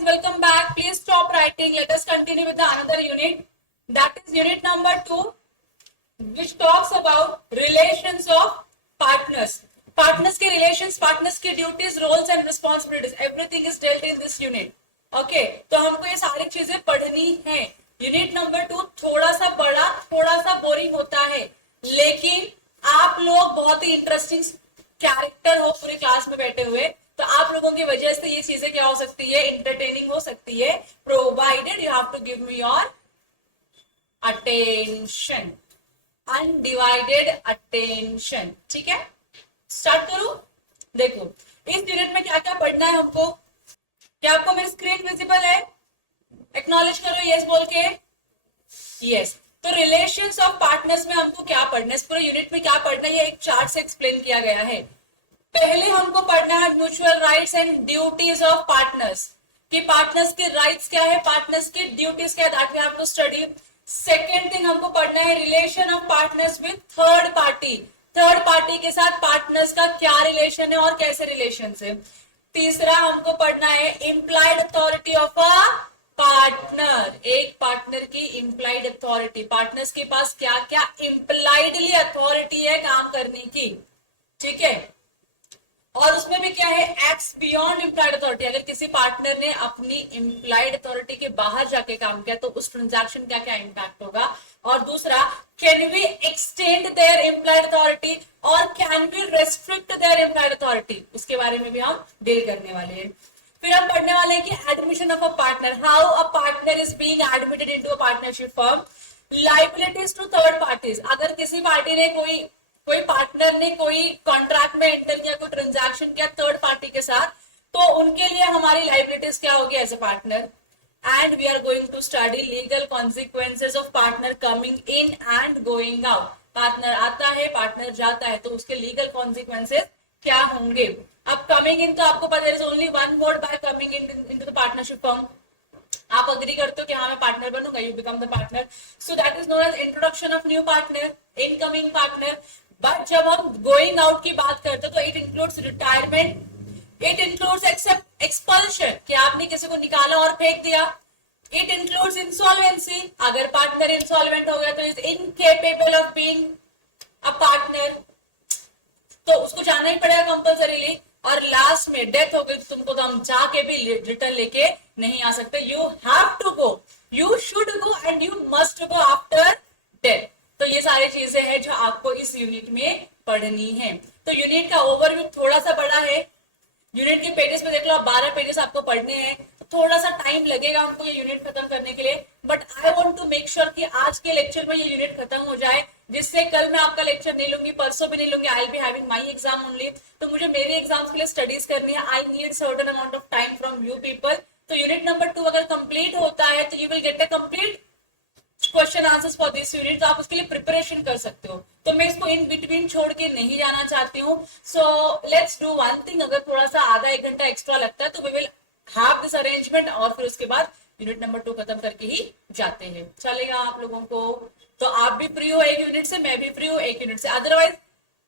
guys, welcome back. Please stop writing. Let us continue with the another unit. That is unit number 2, which talks about relations of partners. Partners के relations, partners के duties, roles and responsibilities. Everything is dealt in this unit. Okay, तो हमको ये सारी चीजें पढ़नी है. Unit number 2 थोड़ा सा बड़ा, थोड़ा सा बोरिंग होता है, लेकिन आप लोग बहुत ही इंटरेस्टिंग कैरेक्टर हो पूरी क्लास में बैठे हुए, तो आप लोगों की वजह से ये चीजें क्या हो सकती है, इंटरटेनिंग हो सकती है, provided you have to give me your attention, undivided attention. ठीक है, स्टार्ट करूं. देखो इस यूनिट में क्या क्या पढ़ना है हमको. क्या आपको मेरी स्क्रीन विजिबल है? एक्नॉलेज करो यस बोल के. यस. तो रिलेशंस ऑफ पार्टनर्स में हमको क्या पढ़ना है, इस पूरे यूनिट में क्या पढ़ना है, ये एक चार्ट से एक्सप्लेन किया गया है. पहले हमको पढ़ना है mutual rights and duties of partners, कि पार्टनर्स के राइट्स क्या है, पार्टनर्स के ड्यूटीज क्या है, that we have to study. Second thing हमको पढ़ना है relation of partners with third party. Third party के साथ पार्टनर्स का क्या रिलेशन है और कैसे रिलेशन है. तीसरा हमको पढ़ना है implied authority of a partner. एक पार्टनर की इम्प्लाइड अथॉरिटी, पार्टनर्स के पास क्या क्या इम्प्लाइडली अथॉरिटी है काम करने की. ठीक है, और उसमें भी क्या है, एक्ट्स बियॉन्ड इम्प्लाइड अथॉरिटी. अगर किसी पार्टनर ने अपनी इम्प्लाइड अथॉरिटी के बाहर जाके काम किया तो उस ट्रांजैक्शन क्या क्या इंपैक्ट होगा. और दूसरा, can we extend their implied authority और can we restrict their implied authority, उसके बारे में भी हम डील करने वाले हैं. फिर हम पढ़ने वाले हैं कि admission of a partner, how a partner is being admitted into a partnership firm. Liabilities to third parties, अगर किसी पार्टी ने कोई पार्टनर ने कोई कॉन्ट्रैक्ट में एंटर किया, कोई ट्रांजैक्शन किया थर्ड पार्टी के साथ, तो उनके लिए हमारी लायबिलिटीज क्या होगी as a partner. And we are going to study legal consequences of partner coming in and going out. Partner आता है, पार्टनर जाता है, तो उसके लीगल कॉन्सिक्वेंसेज क्या होंगे. अब कमिंग इन तो आपको पता है, only one word by coming in to the partnership firm. आप अग्री करते हो कि हाँ मैं पार्टनर बनूंगा, you become the partner. So that is known as introduction of new partner, incoming partner. But जब हम गोइंग आउट की बात करते हैं तो it includes retirement, it includes expulsion, कि आपने किसी को निकाला और फेंक दिया. इट इंक्लूड्स इंसॉल्वेंसी, अगर पार्टनर इंसॉल्वेंट हो गया तो is incapable of being a partner, तो उसको जाना ही पड़ेगा कंपल्सरीली. और लास्ट में डेथ हो गई तो तुमको तो हम जाके भी रिटर्न लेके नहीं आ सकते. You have to go, you should go and you must go after death. तो ये सारी चीजें हैं जो आपको इस यूनिट में पढ़नी है. तो यूनिट का ओवरव्यू थोड़ा सा बड़ा है. यूनिट के पेजेस में देख लो, 12 पेजेस आपको पढ़ने हैं, तो थोड़ा सा टाइम लगेगा हमको ये यूनिट खत्म करने के लिए. But I want to make sure कि आज के लेक्चर में ये यूनिट खत्म हो जाए, जिससे कल मैं आपका लेक्चर नहीं लूंगी, परसों भी नहीं लूंगी. I will be having my exam only, तो मुझे मेरे एग्जाम्स के लिए स्टडीज करनी है. I need certain amount of time from you people. तो यूनिट नंबर 2 अगर कंप्लीट होता है तो you will get a complete question answers for this unit, तो आप उसके लिए प्रिपरेशन कर सकते हो. तो मैं इसको इन बिटवीन छोड़ के नहीं जाना चाहती हूँ. So let's do one thing, अगर थोड़ा सा आधा एक घंटा एक्स्ट्रा लगता है तो we will have this arrangement, और फिर उसके बाद यूनिट नंबर 2 खत्म करके ही जाते हैं. चलेगा आप लोगों को? तो आप भी फ्री हो एक यूनिट से, मैं भी फ्री हूँ एक यूनिट से. अदरवाइज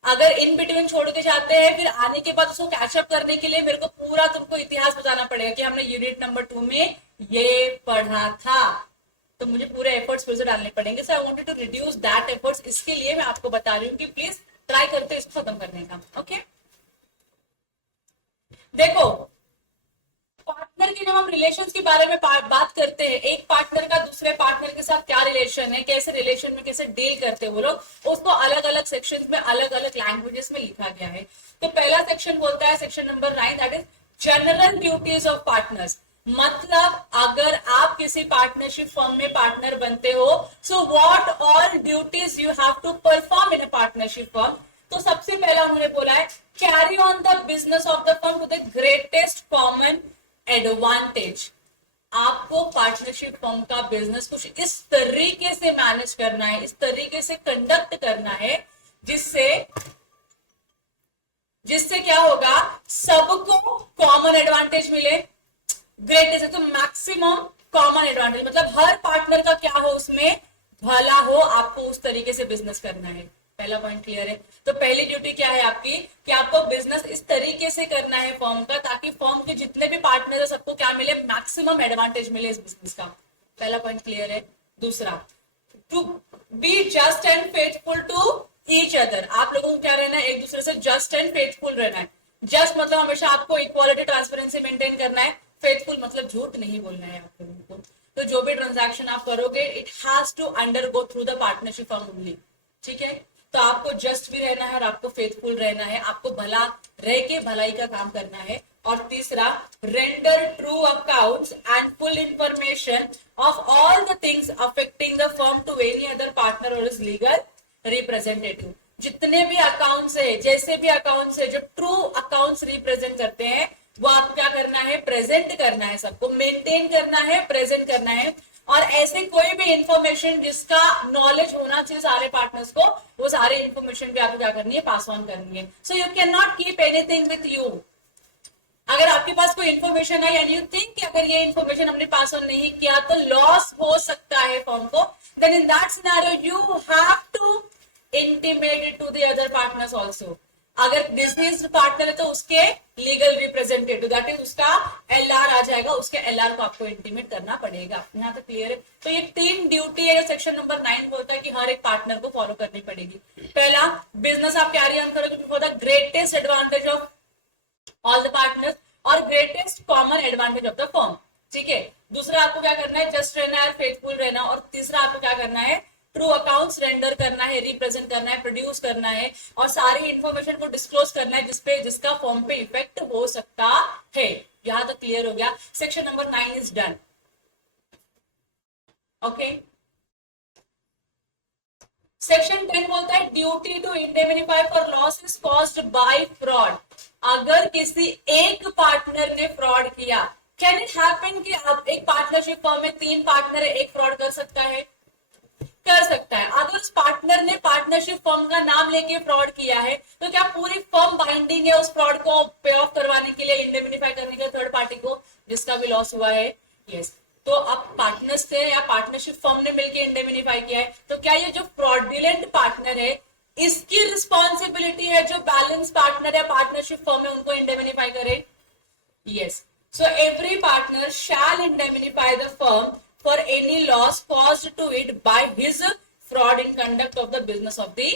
अगर इन बिटवीन छोड़ के जाते हैं, फिर आने के बाद उसको कैचअप करने के लिए मेरे को पूरा तुमको इतिहास बताना पड़ेगा कि हमने यूनिट नंबर 2 में ये पढ़ा था, तो मुझे पूरे एफर्ट्स फिर से डालने पड़ेंगे. So I wanted to reduce that efforts. इसके लिए मैं आपको बता रही हूँ कि प्लीज ट्राई करते इसको खत्म करने का. ओके, देखो पार्टनर की जब हम रिलेशंस के बारे में बात करते हैं, एक पार्टनर का दूसरे पार्टनर के साथ क्या रिलेशन है, कैसे रिलेशन में कैसे डील करते हैं वो लोग, उसको अलग अलग सेक्शंस में अलग अलग लैंग्वेजेस में लिखा गया है. तो पहला सेक्शन बोलता है, section number 9, that is general duties of partners. मतलब अगर आप किसी पार्टनरशिप फर्म में पार्टनर बनते हो, so what all duties you have to perform in a partnership firm. तो सबसे पहला उन्होंने बोला है, carry on the business of the firm to the greatest common advantage. आपको पार्टनरशिप फर्म का बिजनेस कुछ इस तरीके से मैनेज करना है, इस तरीके से कंडक्ट करना है, जिससे क्या होगा, सबको कॉमन एडवांटेज मिले. ग्रेटेस्ट तो मैक्सिमम कॉमन एडवांटेज, मतलब हर पार्टनर का क्या हो उसमें भला हो, आपको उस तरीके से बिजनेस करना है. पहला पॉइंट क्लियर है। तो पहली ड्यूटी क्या है आपकी कि आपको बिजनेस इस तरीके से करना है फर्म का, ताकि फर्म के जितने भी पार्टनर है सबको क्या मिले, मैक्सिमम एडवांटेज मिले इस बिजनेस का। पहला पॉइंट क्लियर है। दूसरा, to be just and faithful to each other. आप लोगों को क्या रहना है, एक दूसरे से जस्ट एंड फेथफुल रहना है। जस्ट मतलब हमेशा आपको इक्वालिटी ट्रांसपेरेंसी मेंटेन करना है, फेथफुल मतलब झूठ नहीं बोलना है आप लोगों को। तो जो भी ट्रांजैक्शन आप करोगे it has to undergo through the partnership firm only, ठीक है। तो आपको जस्ट भी रहना है और आपको फेथफुल रहना है, आपको भला रह के भलाई का काम करना है। और तीसरा, render true accounts and full information of all the things affecting the firm to any other partner और इज लीगल रिप्रेजेंटेटिव। जितने भी अकाउंट्स है, जैसे भी अकाउंट्स है जो ट्रू अकाउंट्स रिप्रेजेंट करते हैं, वो आपको क्या करना है, प्रेजेंट करना है, सबको मेंटेन करना है, प्रेजेंट करना है। और ऐसे कोई भी इंफॉर्मेशन जिसका नॉलेज होना चाहिए सारे पार्टनर्स को, वो सारे इंफॉर्मेशन भी आपको क्या करनी है, पास ऑन करनी है। So you can not keep anything with you. अगर आपके पास कोई इन्फॉर्मेशन है एंड यू थिंक कि अगर ये इन्फॉर्मेशन हमने पास ऑन नहीं किया तो लॉस हो सकता है फर्म को, then in that scenario you have to intimate it to the other partners also. अगर बिजनेस पार्टनर है तो उसके लीगल रिप्रेजेंटेटिव, दैट इज उसका एलआर आ जाएगा, उसके एलआर को आपको इंटीमेट करना पड़ेगा। यहाँ तक क्लियर है। तो ये 3 ड्यूटी है, सेक्शन नंबर 9 बोलता है कि हर एक पार्टनर को फॉलो करनी पड़ेगी। पहला, बिजनेस आप कैरी ऑन करोगे for the greatest advantage of all the partners और greatest common advantage of the firm, ठीक है। दूसरा, आपको क्या करना है, जस्ट रहना है, फेथफुल रहना। और तीसरा, आपको क्या करना है, ट्रू अकाउंट्स रेंडर करना है, रिप्रेजेंट करना है, प्रोड्यूस करना है और सारी इंफॉर्मेशन को डिस्क्लोज करना है जिसका फर्म पे इफेक्ट हो सकता है। यहां तक क्लियर हो गया। Section number 9 is done. Okay. Section 10 बोलता है duty to indemnify for losses caused by fraud. अगर किसी एक पार्टनर ने फ्रॉड किया, कैन इट हैपन कि आप एक पार्टनरशिप फर्म में 3 पार्टनर है, एक फ्रॉड कर सकता है, कर सकता है। अगर उस पार्टनर ने पार्टनरशिप फर्म का नाम लेके फ्रॉड किया है तो क्या पूरी फर्म बाइंडिंग है उस फ्रॉड को पे ऑफ करवाने के लिए, इंडेमनिफाई करने के लिए थर्ड पार्टी को जिसका भी लॉस हुआ है? यस। तो अब पार्टनर्स थे या पार्टनरशिप फर्म ने मिलकर इंडेमनिफाई किया है, तो क्या ये जो फ्रॉडुलेंट पार्टनर है इसकी रिस्पॉन्सिबिलिटी है जो बैलेंस पार्टनर या पार्टनरशिप फर्म है उनको इंडेमनिफाई करे? Yes. So every partner shall indemnify the firm for any loss caused to it by his fraud in conduct of the business of the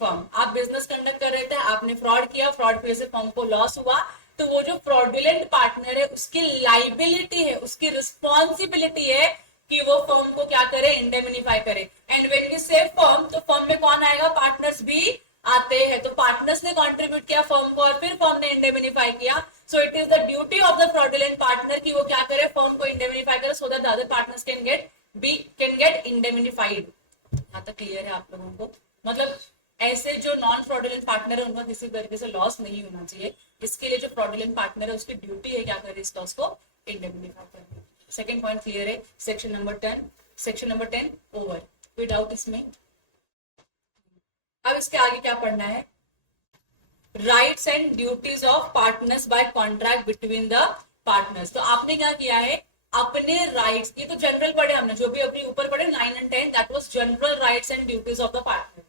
firm। आप business conduct कर रहे थे, आपने fraud किया, fraud की वजह से फर्म को लॉस हुआ, तो वो जो फ्रॉडुलेंट पार्टनर है उसकी लाइबिलिटी है, उसकी रिस्पॉन्सिबिलिटी है कि वो फर्म को क्या करे, इंडेमनिफाई करे। एंड व्हेन वी से फर्म, तो फर्म में कौन आएगा, पार्टनर्स भी आते हैं। तो पार्टनर्स ने कंट्रीब्यूट किया फर्म को और फिर फर्म ने इंडेमनिफाई किया। सो it is the duty of the fraudulent partner कि वो क्या करे, फर्म को इंडेमनिफाई करे so that the other partners can get indemnified. यहाँ तक क्लियर है आप लोगों को? मतलब ऐसे जो नॉन फ्रॉडुलेंट पार्टनर है उनका किसी तरीके से लॉस नहीं होना चाहिए, इसके लिए जो फ्रॉडुलेंट पार्टनर है उसकी ड्यूटी है क्या करे, इस लॉस को इंडेमनिफाई करना। सेकंड पॉइंट क्लियर है। Section number 10 over. कोई डाउट इसमें? अब इसके आगे क्या पढ़ना है, rights and duties of partners by contract between the partners. तो आपने क्या किया है, अपने राइट्स, ये तो जनरल पढ़े हमने, जो भी अपने ऊपर पढ़े 9 और 10, that was general rights and duties of the partner.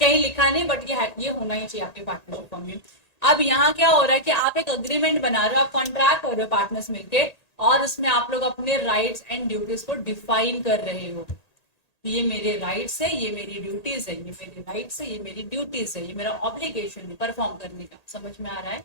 कहीं लिखा नहीं बट ये होना ही चाहिए आपके पार्टनरशिप फर्म में। अब यहाँ क्या हो रहा है कि आप एक अग्रीमेंट बना रहे हो, आप कॉन्ट्रैक्ट कर रहे हो पार्टनर्स मिलके, और उसमें आप लोग अपने राइट्स एंड ड्यूटीज को डिफाइन कर रहे हो। ये मेरे राइट्स है, ये मेरी ड्यूटीज है, ये मेरे राइट्स है, ये मेरी ड्यूटीज है, ये मेरा ऑब्लिगेशन है परफॉर्म करने का। समझ में आ रहा है?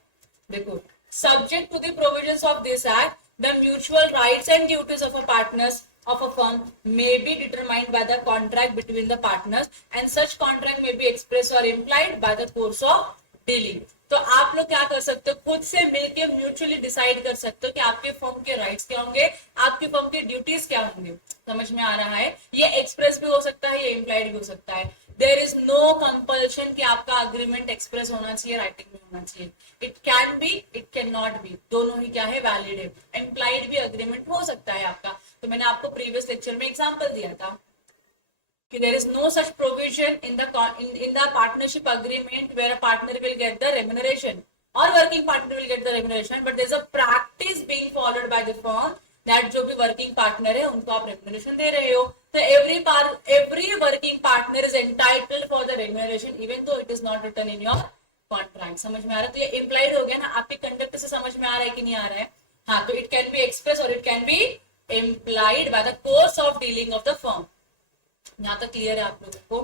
देखो, subject to the provisions of this act, the mutual rights and duties of a partners of a firm may be determined by the contract between the partners and such contract may be expressed or implied by the course of dealing। तो आप लोग क्या कर सकते हो, खुद से मिलकर म्यूचुअली डिसाइड कर सकते हो कि आपके फर्म के राइट्स क्या होंगे, आपकी फर्म के ड्यूटीज क्या होंगे। समझ में आ रहा है? ये एक्सप्रेस भी हो सकता है, ये इम्प्लाइड भी हो सकता है। देयर इज नो कंपल्शन कि आपका अग्रीमेंट एक्सप्रेस होना चाहिए, राइटिंग में होना चाहिए। It can B, it can not be, दोनों ही क्या है, वैलिड है। इम्प्लाइड भी अग्रीमेंट हो सकता है आपका। तो मैंने आपको प्रीवियस लेक्चर में एग्जांपल दिया था कि there is no such provision in the partnership agreement where a partner will get the remuneration or working partner will get the remuneration, but there is a practice being followed by the firm that जो भी working partner है उनको आप remuneration दे रहे हो. तो every working partner is entitled for the remuneration even though it is not written in your contract. समझ में आ रहा है? तो ये इम्प्लाइड हो गया ना. आपके कंडक्ट से समझ में आ रहा है कि नहीं आ रहा है? हाँ, तो इट कैन बी एक्सप्रेस और it can B implied by the course of dealing of the firm. यहाँ तक क्लियर है आप लोगों को?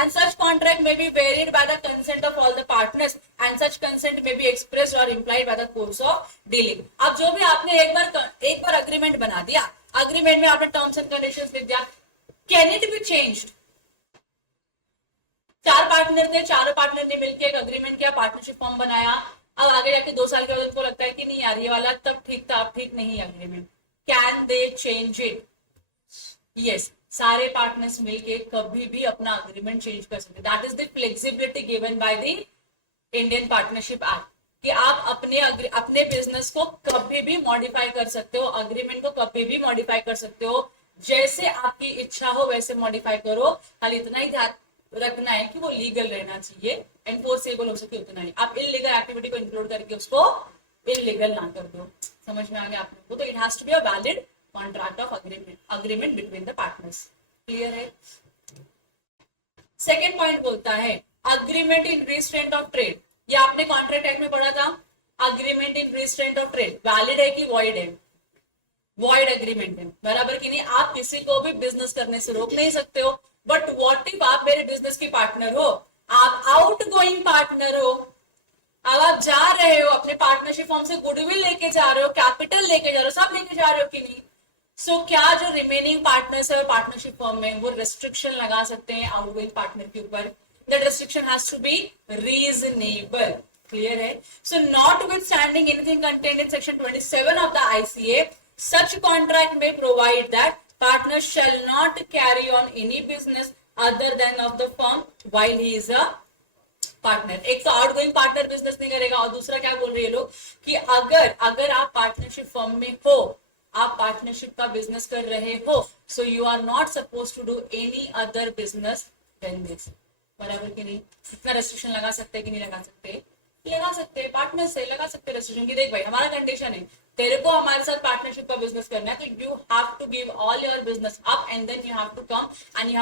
And such contract may be varied by the consent of all the partners and such consent may be expressed or implied by the course of dealing. अब जो भी आपने एक बार अग्रीमेंट बना दिया, अग्रीमेंट में आपने टर्म्स एंड कंडीशंस लिख दिया, कैन इट बी चेंज्ड? चार पार्टनर थे, चारों पार्टनर ने मिलकर एक अग्रीमेंट किया, पार्टनरशिप फॉर्म बनाया. अब आगे जाके 2 साल के बाद उनको लगता है कि नहीं यार ये वाला तब ठीक था, अब ठीक नहीं है agreement. Can they change it? Yes, सारे पार्टनर्स मिलके कभी भी अपना अग्रीमेंट चेंज कर सकते. That is the flexibility given by the Indian partnership act कि आप अपने बिजनेस को कभी भी मॉडिफाई कर सकते हो, अग्रीमेंट को कभी भी मॉडिफाई कर सकते हो, जैसे आपकी इच्छा हो वैसे मॉडिफाई करो. खाली इतना ही ध्यान रखना है कि वो लीगल रहना चाहिए, एनफोर्सेबल हो सके उतना ही. आप इलीगल एक्टिविटी को इंक्लूड करके उसको इलीगल ना कर दो. समझ में आ गया आप लोगों को? तो it has to be a valid contract of agreement between the partners. Clear है? सेकेंड पॉइंट बोलता है agreement in restraint of trade. ये आपने कॉन्ट्रैक्ट एक्ट में पढ़ा था. Agreement in restraint of trade valid है कि वॉइड है? वॉइड अग्रीमेंट है, बराबर कि नहीं? आप किसी को भी बिजनेस करने से रोक नहीं सकते हो. बट व्हाट इफ आप मेरे बिजनेस के पार्टनर हो, आप आउट गोइंग पार्टनर हो, अब आप जा रहे हो अपने पार्टनरशिप फॉर्म से गुडविल लेके जा रहे हो, कैपिटल लेके जा रहे हो, सब लेके जा रहे हो कि नहीं? सो क्या जो रिमेनिंग पार्टनर्स है पार्टनरशिप फॉर्म में वो रेस्ट्रिक्शन लगा सकते हैं आउटगोइंग पार्टनर के ऊपर? That restriction has to be reasonable. Clear है? So notwithstanding anything contained in section 27 of the ICA, such contract may provide that partners shall not carry on any business other than of the firm while he is a partner. एक तो outgoing partner business नहीं करेगा और दूसरा क्या बोल रही है लोग कि अगर आप पार्टनरशिप फर्म में हो, आप पार्टनरशिप का बिजनेस कर रहे हो, so you are not suppose to do any other business than this. बराबर कि नहीं? इतना रेस्ट्रिक्शन लगा सकते हैं कि नहीं लगा सकते? लगा सकते हैं. पार्टनर से लगा सकते हैं रेस्ट्रिक्शन की. देख भाई हमारा कंडीशन है, तेरे को हमारे साथ पार्टनरशिप का बिजनेस करना है, तो you have to give all your business up and then you have to come and you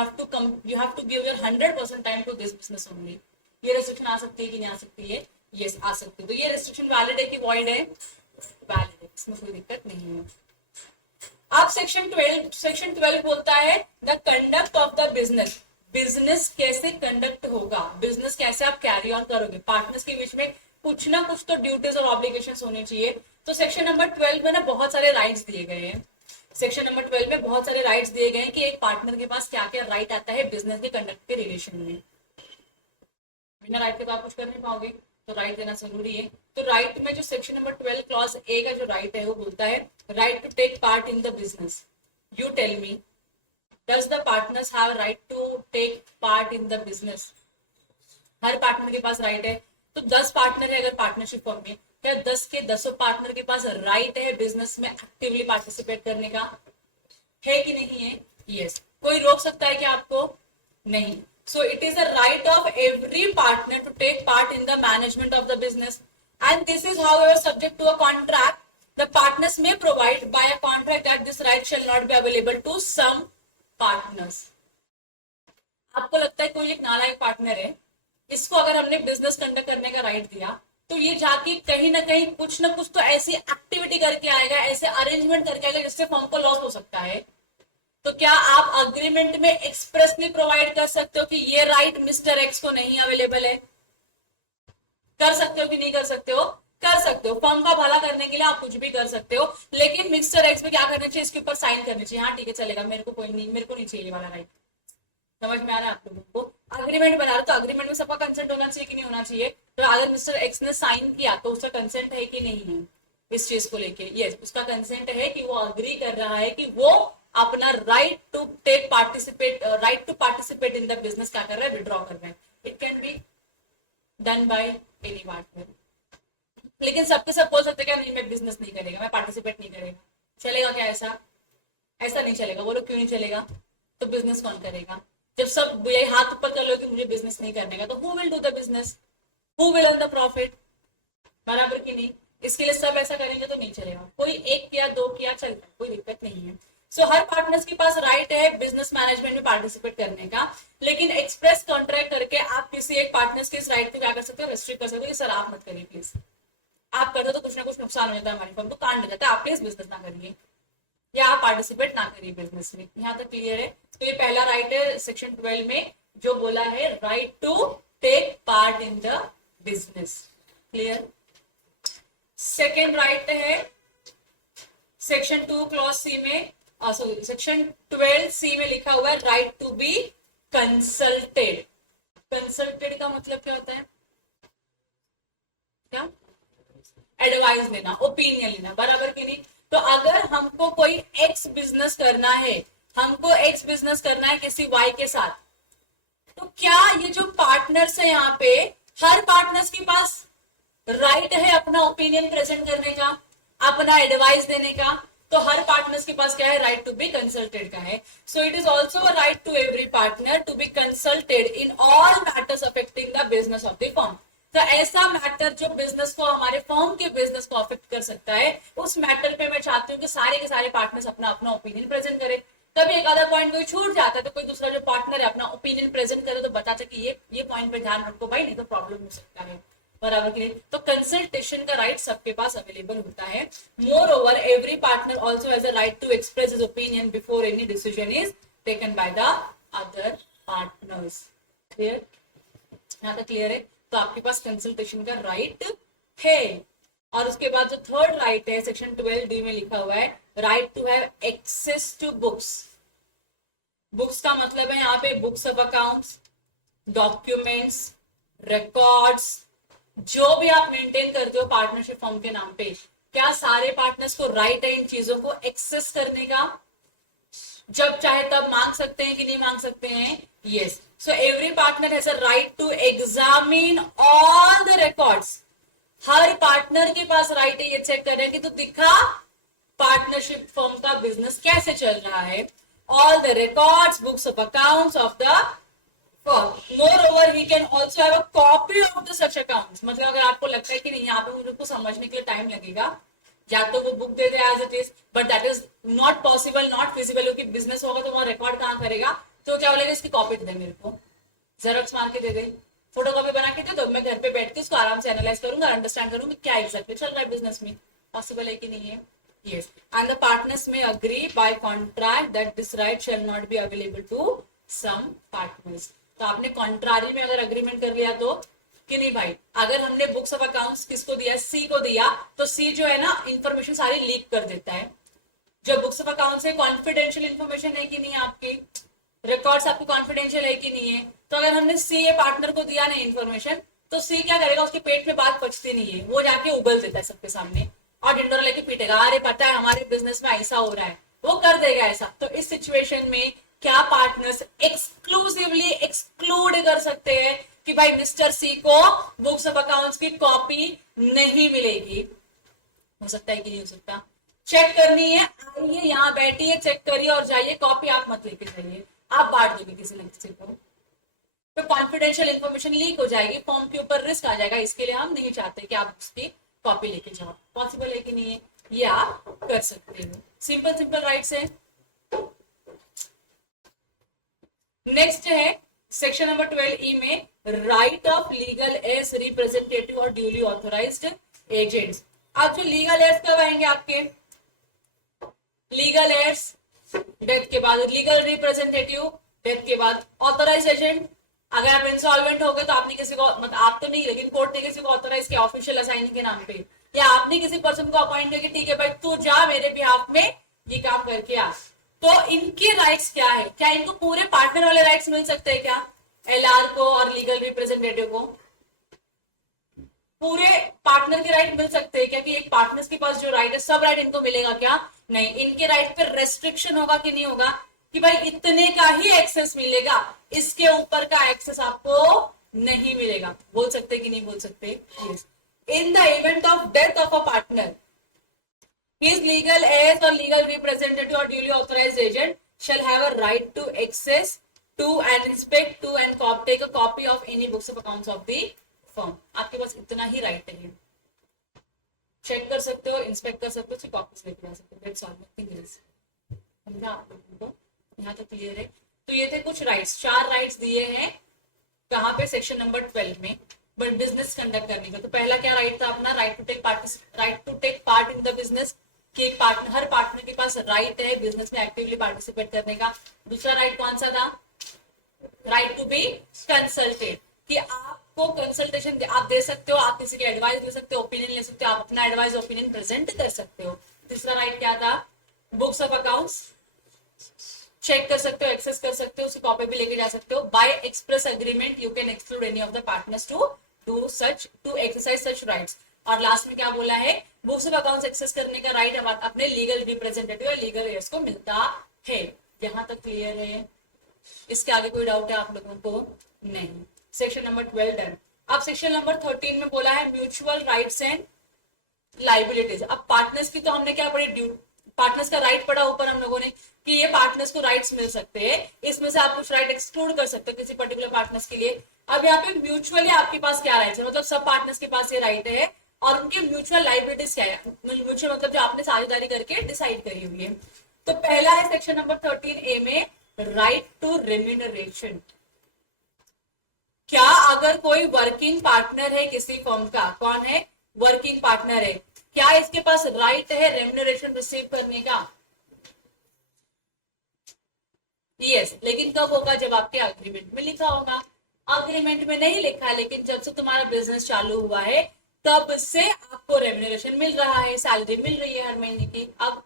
have to give your 100% time to this business only. ये रेस्ट्रिक्शन आ सकती है कि नहीं आ सकती है? यस, आ सकती है. तो ये रेस्ट्रिक्शन वैलिड है कि वॉइड है? वैलिड है, इसमें कोई दिक्कत नहीं है. अब सेक्शन 12 बोलता है the conduct of the business. Business कैसे कंडक्ट होगा, बिजनेस कैसे आप कैरी ऑन करोगे. पार्टनर्स के बीच में कुछ ना कुछ तो ड्यूटीज और ऑब्लिगेशंस होने चाहिए. तो सेक्शन नंबर 12 में ना बहुत सारे राइट्स दिए गए हैं. सेक्शन नंबर 12 में बहुत सारे राइट्स दिए गए हैं कि एक पार्टनर के पास क्या क्या राइट आता है बिजनेस के कंडक्ट के रिलेशन में. बिना राइट के तो आप कुछ कर नहीं पाओगे, तो राइट देना जरूरी है. तो राइट में जो सेक्शन नंबर 12 क्लॉज ए का जो राइट है वो बोलता है right to take part in the business. You tell me, does the partners have right to take part in the business? हर पार्टनर के पास राइट है. तो 10 पार्टनर है अगर पार्टनरशिप फॉर्म में, क्या 10 के 10 पार्टनर के पास राइट है बिजनेस में एक्टिवली पार्टिसिपेट करने का? है कि नहीं है? यस. कोई रोक सकता है क्या आपको? नहीं. So it is a right of every partner to take part in the management of the business, and this is however subject to a contract. The partners may provide by a contract that this right shall not be available to some partners. आपको लगता है कोई एक नालायक partner है, इसको अगर हमने बिजनेस कंडक्ट करने का राइट दिया तो ये जाके कहीं ना कहीं कुछ ना कुछ तो ऐसी एक्टिविटी करके आएगा, ऐसे अरेंजमेंट करके आएगा जिससे फर्म को लॉस हो सकता है. तो क्या आप अग्रीमेंट में एक्सप्रेसली प्रोवाइड कर सकते हो कि ये राइट मिस्टर एक्स को नहीं अवेलेबल है? कर सकते हो कि नहीं कर सकते हो? कर सकते हो. फर्म का भला करने के लिए आप कुछ भी कर सकते हो, लेकिन मिस्टर एक्स में क्या करना चाहिए? इसके ऊपर साइन करनी चाहिए. हाँ ठीक है चलेगा, मेरे को नहीं चाहिए वाला राइट. समझ में आ रहा है आप लोगों को? अग्रीमेंट बना रहे तो अग्रीमेंट में सबका कंसेंट होना चाहिए कि नहीं होना चाहिए? तो अगर मिस्टर एक्स ने साइन किया तो उसका कंसेंट है कि नहीं है इस चीज को लेके? यस, उसका कंसेंट है कि वो अग्री कर रहा है कि वो अपना right to participate in the business क्या कर रहा है? विड्रॉ कर रहा है. It can be done by any partner. लेकिन सबके सब बोल सकते क्या? नहीं मैं बिजनेस नहीं करेगा, मैं पार्टिसिपेट नहीं करेगा. चलेगा क्या ऐसा? ऐसा नहीं चलेगा. बोलो क्यों नहीं चलेगा? तो बिजनेस कौन करेगा? जब सब ये हाथ ऊपर कर लो कि मुझे बिजनेस नहीं करने का, तो who will do the business? Who will earn the profit? बराबर की नहीं? इसके लिए सब ऐसा करेंगे तो नहीं चलेगा. कोई एक किया, 2 किया, चलता है, कोई दिक्कत सो हर पार्टनर्स के पास राइट है बिजनेस मैनेजमेंट में पार्टिसिपेट करने का, लेकिन एक्सप्रेस कॉन्ट्रैक्ट करके आप किसी एक पार्टनर्स के इस राइट को क्या कर सकते हो, रेस्ट्रिक्ट कर सकते हो कि सर आप मत करिए प्लीज, आप कर दो तो कुछ ना कुछ नुकसान हो जाता है हमारी फर्म को, कांड हो जाता है, आप प्लीज बिजनेस ना करिए या आप पार्टिसिपेट ना करिए बिजनेस में। यहाँ तक क्लियर है? तो ये पहला राइट है सेक्शन 12 में जो बोला है, right to take part in the business. Clear? Second right है सेक्शन 2 क्लॉज सी में, सॉरी सेक्शन 12 सी में लिखा हुआ है, right to be consulted. Consulted का मतलब क्या होता है? क्या? एडवाइस लेना, ओपिनियन लेना, बराबर की नहीं? तो अगर हमको कोई एक्स बिजनेस करना है, हमको एक्स बिजनेस करना है किसी वाई के साथ, तो क्या ये जो पार्टनर्स है यहाँ पे, हर पार्टनर्स के पास राइट है अपना ओपिनियन प्रेजेंट करने का, अपना एडवाइस देने का? तो हर पार्टनर्स के पास क्या है, राइट टू बी कंसल्टेड का है। So it is also right to every partner to be consulted in all matters affecting the business of the firm. तो ऐसा मैटर जो बिजनेस को, हमारे फर्म के बिजनेस को अफेक्ट कर सकता है, उस मैटर पे मैं चाहती हूँ कि सारे के सारे पार्टनर्स अपना अपना ओपिनियन प्रेजेंट करें। कभी एक आधा पॉइंट कोई छूट जाता है तो कोई दूसरा जो पार्टनर है अपना ओपिनियन प्रेजेंट करे तो बताता कि ये पॉइंट पे ध्यान रखो भाई, नहीं तो प्रॉब्लम हो सकता है, बराबर की नहीं? तो कंसल्टेशन का राइट सबके पास अवेलेबल होता है। Moreover every partner also has a right to express his opinion before any decision is taken by the other partners. Clear? यहाँ तक क्लियर है? तो आपके पास कंसल्टेशन का राइट है। और उसके बाद जो थर्ड राइट है सेक्शन 12 डी में लिखा हुआ है, right to have access to books. Books का मतलब है यहाँ पे books of accounts, documents, records, जो भी आप मेंटेन करते हो पार्टनरशिप फॉर्म के नाम पे, क्या सारे पार्टनर्स को राइट है इन चीजों को एक्सेस करने का? जब चाहे तब मांग सकते हैं कि नहीं मांग सकते हैं? Yes. So every partner has a right to examine all the records. हर पार्टनर के पास राइट है ये चेक करने की, तो दिखा पार्टनरशिप फर्म का बिजनेस कैसे चल रहा है। All the records, books of accounts of the firm. More we can also have a copy of the such accounts। मतलब अगर आपको लगता है कि नहीं यहाँ पे मुझे को समझने के लिए टाइम लगेगा, या तो वो बुक दे दे as it is, but that is not possible, not feasible, क्योंकि बिजनेस होगा तो वहां रिकॉर्ड कहाँ करेगा? तो क्या बोलेगा, इसकी कॉपी दे मेरे को, जेरॉक्स मार के दे दे, फोटो कॉपी बना के दे दो, मैं घर पे बैठ के उसको आराम से एनालाइज करूंगा, अंडरस्टैंड करूंगा क्या एग्जैक्टली चल रहा है बिजनेस में। पॉसिबल है कि नहीं है? Yes, and the partners may agree by contract that this right shall not be available to some partners। तो आपने कॉन्ट्रारी में अगर अग्रीमेंट कर लिया तो कि नहीं भाई, अगर हमने बुक्स ऑफ अकाउंट्स किसको दिया, सी को दिया, तो सी जो है ना इंफॉर्मेशन सारी लीक कर देता है। जो बुक्स ऑफ अकाउंट्स है कॉन्फिडेंशियल इंफॉर्मेशन है कि नहीं, आपकी रिकॉर्ड्स आपकी कॉन्फिडेंशियल है कि नहीं है? तो अगर हमने सी ए पार्टनर को दिया ना इंफॉर्मेशन, तो सी क्या करेगा, उसके पेट में बात पचती नहीं है, वो जाके उगल देता है सबके सामने और डिंडोरा लेके पीटेगा, अरे पता है हमारे बिजनेस में ऐसा हो रहा है, वो कर देगा ऐसा। तो इस सिचुएशन में क्या पार्टनर्स एक्सक्लूसिवली एक्सक्लूड कर सकते हैं कि भाई मिस्टर सी को बुक्स ऑफ अकाउंट्स की कॉपी नहीं मिलेगी? हो सकता है कि नहीं हो सकता? चेक करनी है, आइए यहाँ बैठिए, चेक करिए और जाइए, कॉपी आप मत लेके जाइए, आप बांट दोगे किसी न किसी को, तो कॉन्फिडेंशियल इंफॉर्मेशन लीक हो जाएगी, फॉर्म के ऊपर रिस्क आ जाएगा। इसके लिए हम नहीं चाहते कि आप उसकी कॉपी लेके जाओ। पॉसिबल है कि नहीं है? ये आप कर सकते हो। सिंपल सिंपल राइट्स है। नेक्स्ट है सेक्शन नंबर 12 ई में, right of legal as representative और ड्यूली ऑथोराइज्ड एजेंट्स। अब जो लीगल एड्स कब आएंगे आपके? लीगल एड्स डेथ के बाद, लीगल रिप्रेजेंटेटिव डेथ के बाद, ऑथोराइज एजेंट अगर आप इंसॉल्वेंट हो गए तो आपने किसी को, मतलब आप तो नहीं लेकिन कोर्ट ने किसी को ऑथोराइज किया ऑफिशियल असाइनिंग के नाम पे, या आपने किसी पर्सन को अपॉइंट किया कि ठीक है भाई तू जा मेरे बिहाफ में ये काम करके आ। तो इनके राइट्स क्या है? क्या इनको पूरे पार्टनर वाले राइट्स मिल सकते हैं क्या, एलआर को और लीगल रिप्रेजेंटेटिव को? पूरे पार्टनर के राइट मिल सकते हैं क्या? कि एक पार्टनर के पास जो राइट है सब राइट इनको मिलेगा क्या? नहीं, इनके राइट पे रेस्ट्रिक्शन होगा कि नहीं होगा, कि भाई इतने का ही एक्सेस मिलेगा, इसके ऊपर का एक्सेस आपको नहीं मिलेगा। बोल सकते कि नहीं बोल सकते? yes. In the event of death of a partner, his legal heirs or legal representative or duly authorized agent shall have a right to access to and inspect to and take a copy of any books of accounts of the firm। आपके पास इतना ही right है, check कर सकते हो, inspect कर सकते हो, copies लेके जा सकते हो, दैट्स ऑल, नथिंग एल्स। समझा आप लोगों को? यहाँ तो क्लियर है। तो ये थे कुछ राइट्स, 4 राइट्स दिए हैं कहाँ पे, सेक्शन नंबर 12 में, बट बिजनेस कंडक्ट करने का। तो पहला क्या राइट था अपना, right to take part in the business, कि एक पार्टनर, हर पार्टनर के पास राइट है बिजनेस में एक्टिवली पार्टिसिपेट करने का। दूसरा राइट कौन सा था, राइट टू बी कंसल्टेड, कि आपको कंसल्टेशन आप दे सकते हो, आप किसी की एडवाइस ले सकते हो, ओपिनियन ले सकते हो, आप अपना एडवाइस ओपिनियन प्रेजेंट कर सकते हो। तीसरा राइट क्या था, बुक्स ऑफ अकाउंट्स चेक कर सकते हो, एक्सेस कर सकते हो, उसकी कॉपी भी लेके जा सकते हो। By express agreement you can exclude any of the partners to exercise such rights. और लास्ट में क्या बोला है, बुक्स ऑफ अकाउंट्स एक्सेस करने का राइट अपने लीगल रिप्रेजेंटेटिव या लीगल एयर्स को मिलता है। यहां तक क्लियर है? इसके आगे कोई डाउट है आप लोगों को? नहीं। Section number 12 done. अब सेक्शन नंबर 13 में बोला है म्यूचुअल राइट्स एंड लाइबिलिटीज। अब पार्टनर्स की तो हमने क्या पढ़ी, पार्टनर्स का राइट पढ़ा ऊपर हम लोगों ने, कि ये पार्टनर्स को राइट्स मिल सकते हैं, इसमें से आप कुछ राइट एक्सक्लूड कर सकते हो किसी पर्टिकुलर पार्टनर्स के लिए। अब यहाँ पे म्यूचुअली आपके पास क्या राइट्स है, मतलब सब पार्टनर्स के पास ये राइट है, और उनकी म्यूचुअल लाइबिलिटीज क्या है, म्यूचुअल मतलब जो आपने साझेदारी करके डिसाइड करी हुई है। तो पहला है सेक्शन नंबर 13A में राइट टू रेम्यूनरेशन। क्या अगर कोई वर्किंग पार्टनर है किसी फर्म का, कौन है, वर्किंग पार्टनर है, क्या इसके पास राइट है रेम्यूनरेशन रिसीव करने का? यस, लेकिन कब होगा, जब आपके अग्रीमेंट में लिखा होगा। अग्रीमेंट में नहीं लिखा, लेकिन जब से तुम्हारा बिजनेस चालू हुआ है तब से आपको रेम्यूनरेशन मिल रहा है, सैलरी मिल रही है हर महीने की, अब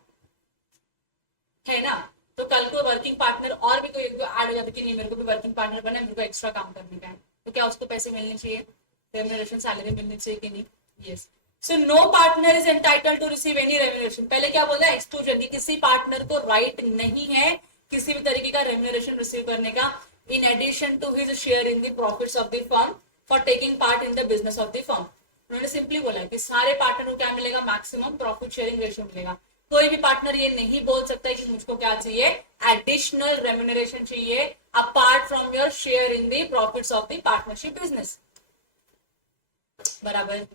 है ना। तो कल को वर्किंग पार्टनर और भी कोई ऐड हो जाता है कि नहीं मेरे को भी वर्किंग पार्टनर बनना है, मेरे को एक्स्ट्रा काम करने का है, तो क्या उसको पैसे मिलने चाहिए, रेम्यूनरेशन सैलरी मिलनी चाहिए कि नहीं? Yes. So no partner is entitled to receive any remuneration. पहले क्या बोलता है, एक्सक्लूजन, कि किसी पार्टनर को राइट नहीं है किसी भी तरीके का रेम्यूनरेशन रिसीव करने का, in addition to his share in the profits of the firm for taking part in the business of the firm. उन्होंने सिंपली बोला कि सारे पार्टनर को क्या मिलेगा, मैक्सिमम प्रॉफिट शेयरिंग रेशियो मिलेगा। कोई भी पार्टनर ये नहीं बोल सकता कि मुझको क्या चाहिए, एडिशनल रेम्यूनरेशन चाहिए apart from your share in the profits of the partnership business. बराबर।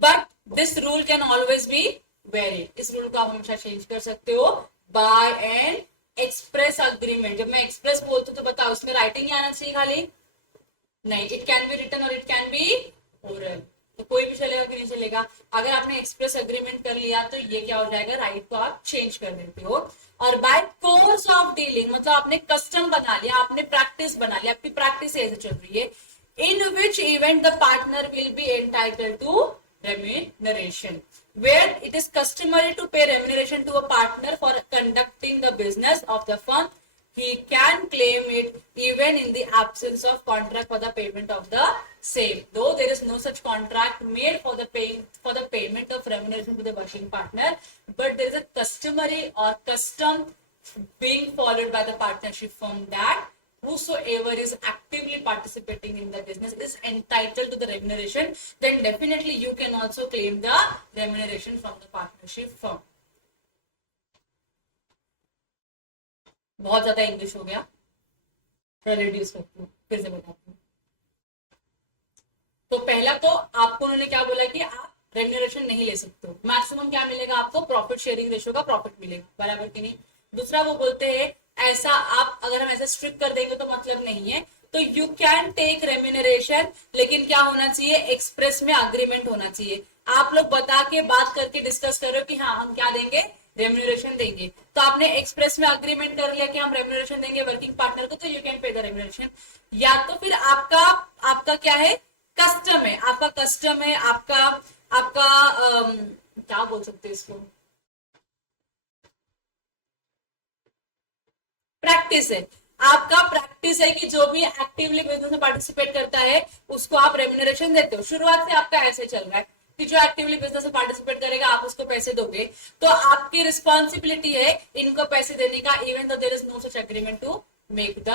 But this rule can always be very, इस रूल को आप हमेशा चेंज कर सकते हो बाय एन एक्सप्रेस अग्रीमेंट। जब मैं एक्सप्रेस बोलती हूँ तो बताओ उसमें राइटिंग ही आना चाहिए खाली? नहीं, इट कैन बी रिटन और इट कैन बी ओरल, तो कोई भी चलेगा कि नहीं चलेगा। अगर आपने एक्सप्रेस एग्रीमेंट कर लिया तो ये क्या हो जाएगा, राइट को आप चेंज कर देते हो। और बाय कोर्स ऑफ डीलिंग मतलब आपने कस्टम बना लिया, आपने प्रैक्टिस बना लिया, आपकी प्रैक्टिस ऐसे चल रही है, in which event the partner will be entitled to remuneration, where it is customary to pay remuneration to a partner for conducting the business of the firm, he can claim it even in the absence of contract for the payment of the same, though there is no such contract made for the payment of remuneration to the working partner, but there is a customary or custom being followed by the partnership firm that whosoever is actively participating in the business is entitled to the remuneration, then definitely you can also claim the remuneration from the partnership firm. बहुत ज्यादा English हो गया, reduce करती हूँ, फिर से बताती हूँ। तो पहला तो आपको उन्होंने क्या बोला कि आप रेम्यूनरेशन नहीं ले सकते हो, मैक्सिमम क्या मिलेगा आपको, प्रॉफिट शेयरिंग रेशियो का प्रॉफिट मिलेगा, बराबर कि नहीं। दूसरा वो बोलते हैं ऐसा आप अगर हम ऐसा स्ट्रिक्ट कर देंगे तो मतलब नहीं है, तो यू कैन टेक रेम्यूनरेशन, लेकिन क्या होना चाहिए, एक्सप्रेस में अग्रीमेंट होना चाहिए। आप लोग बता के बात करके डिस्कस करो कि हाँ हम क्या देंगे, रेम्यूनरेशन देंगे, तो आपने एक्सप्रेस में अग्रीमेंट कर लिया कि हम रेम्यूनरेशन देंगे वर्किंग पार्टनर को, तो you can pay the remuneration. या तो फिर आपका आपका क्या है, कस्टम है, आपका कस्टम है, आपका आपका क्या बोल सकते हैं इसको, प्रैक्टिस है, आपका प्रैक्टिस है कि जो भी एक्टिवली बिजनेस में पार्टिसिपेट करता है उसको आप रेम्यूनरेशन देते हो। शुरुआत से आपका ऐसे चल रहा है कि जो एक्टिवली बिजनेस में पार्टिसिपेट करेगा आप उसको पैसे दोगे, तो आपकी रिस्पॉन्सिबिलिटी है इनको पैसे देने का, even though there is no such agreement to make the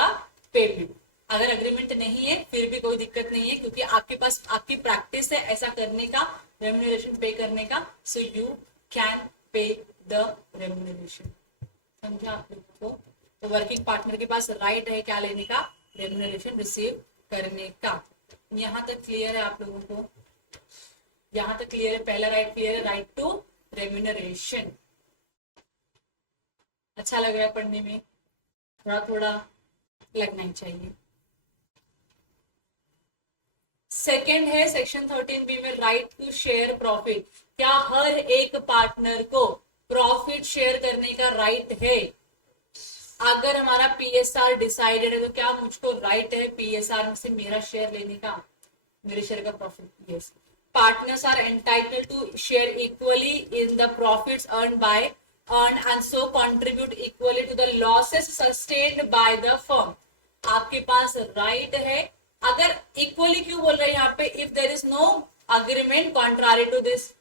payment. अगर एग्रीमेंट नहीं है फिर भी कोई दिक्कत नहीं है, क्योंकि आपके पास आपकी प्रैक्टिस है ऐसा करने का, रेम्यूनरेशन पे करने का, so you can pay the remuneration. समझा आप लोगों को? तो वर्किंग पार्टनर के पास राइट है क्या लेने का, रेम्यूनरेशन रिसीव करने का। यहाँ तक क्लियर है आप लोगों को? यहाँ तक क्लियर है, पहला राइट क्लियर है, राइट टू रेम्यूनरेशन। अच्छा लग रहा है पढ़ने में? थोड़ा थोड़ा लगना ही चाहिए। सेकेंड है सेक्शन 13B में राइट टू शेयर प्रॉफिट। क्या हर एक पार्टनर को प्रॉफिट शेयर करने का राइट है? अगर हमारा पीएसआर डिसाइडेड है तो क्या मुझको राइट है पीएसआर में से मेरा शेयर लेने का, मेरे शेयर का profit? Yes. Partners are entitled to share equally in the profits earn and so contribute equally to the losses sustained by the firm. आपके पास राइट है। अगर इक्वली क्यों बोल रहे हैं यहाँ पे? If there is no agreement contrary to this.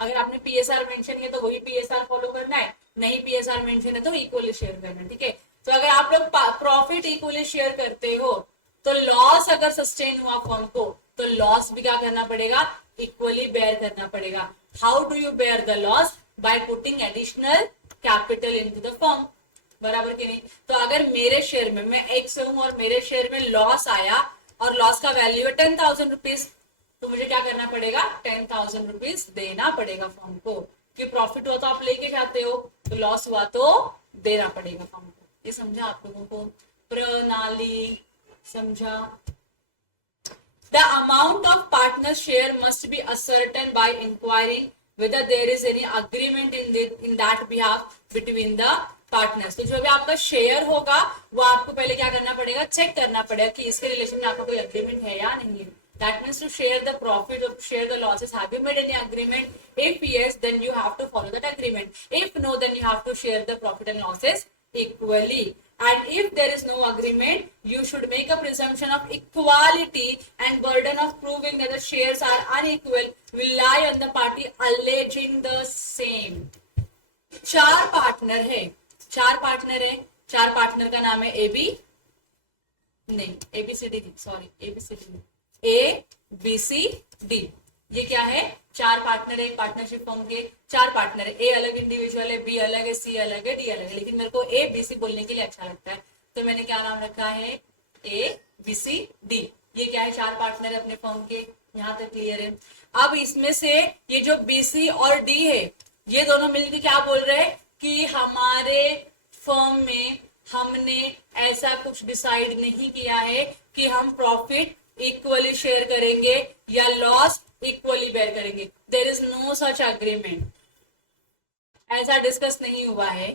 अगर आपने पीएसआर मेंशन किया तो वही पीएसआर फॉलो करना है, नहीं पीएसआर मेंशन है तो इक्वली शेयर करना है। ठीक है, तो अगर आप लोग प्रॉफिट इक्वली शेयर करते हो तो लॉस अगर सस्टेन हुआ फर्म को तो लॉस भी क्या करना पड़ेगा? इक्वली बेयर करना पड़ेगा। How do you bear the loss? By putting additional capital into the firm. बराबर कि नहीं? तो अगर मेरे शेयर में, मैं एक से हूं और मेरे शेयर में लॉस आया और लॉस का वैल्यू है 10,000 रुपीज, तो मुझे क्या करना पड़ेगा? 10,000 रुपीज देना पड़ेगा फर्म को। कि प्रॉफिट हुआ तो आप लेके जाते हो, तो लॉस हुआ तो देना पड़ेगा फर्म को। ये समझा आप लोगों को? प्रणाली समझा? The amount of partner share must be ascertain by inquiring whether there is any agreement in that behalf between the partners। तो जो भी आपका शेयर होगा वो आपको पहले क्या करना पड़ेगा? चेक करना पड़ेगा कि इसके रिलेशन में आपका कोई अग्रीमेंट है या नहीं है। That means to share the profit or share the losses. Have you made any agreement? If yes, then you have to follow that agreement. If no, then you have to share the profit and losses equally. And if there is no agreement, you should make a presumption of equality and burden of proving that the shares are unequal will lie on the party alleging the same। चार partner है, चार partner है, चार partner का नाम है AB, नहीं ABCD, sorry ABCD, A B C D. ये क्या है? चार पार्टनर है पार्टनरशिप फॉर्म के। चार पार्टनर है, ए अलग इंडिविजुअल है, बी अलग है, सी अलग है, डी अलग है, लेकिन मेरे को ए बी सी बोलने के लिए अच्छा लगता है तो मैंने क्या नाम रखा है? A B C D. ये क्या है? चार पार्टनर है अपने फॉर्म के। यहाँ तक क्लियर है? अब इसमें से ये जो बी सी और डी है ये दोनों मिलकर क्या बोल रहे हैं कि हमारे फर्म में हमने ऐसा कुछ डिसाइड नहीं किया है कि हम प्रॉफिट इक्वली शेयर करेंगे या लॉस इक्वली बेयर करेंगे। There is no such agreement, ऐसा डिस्कस नहीं हुआ है।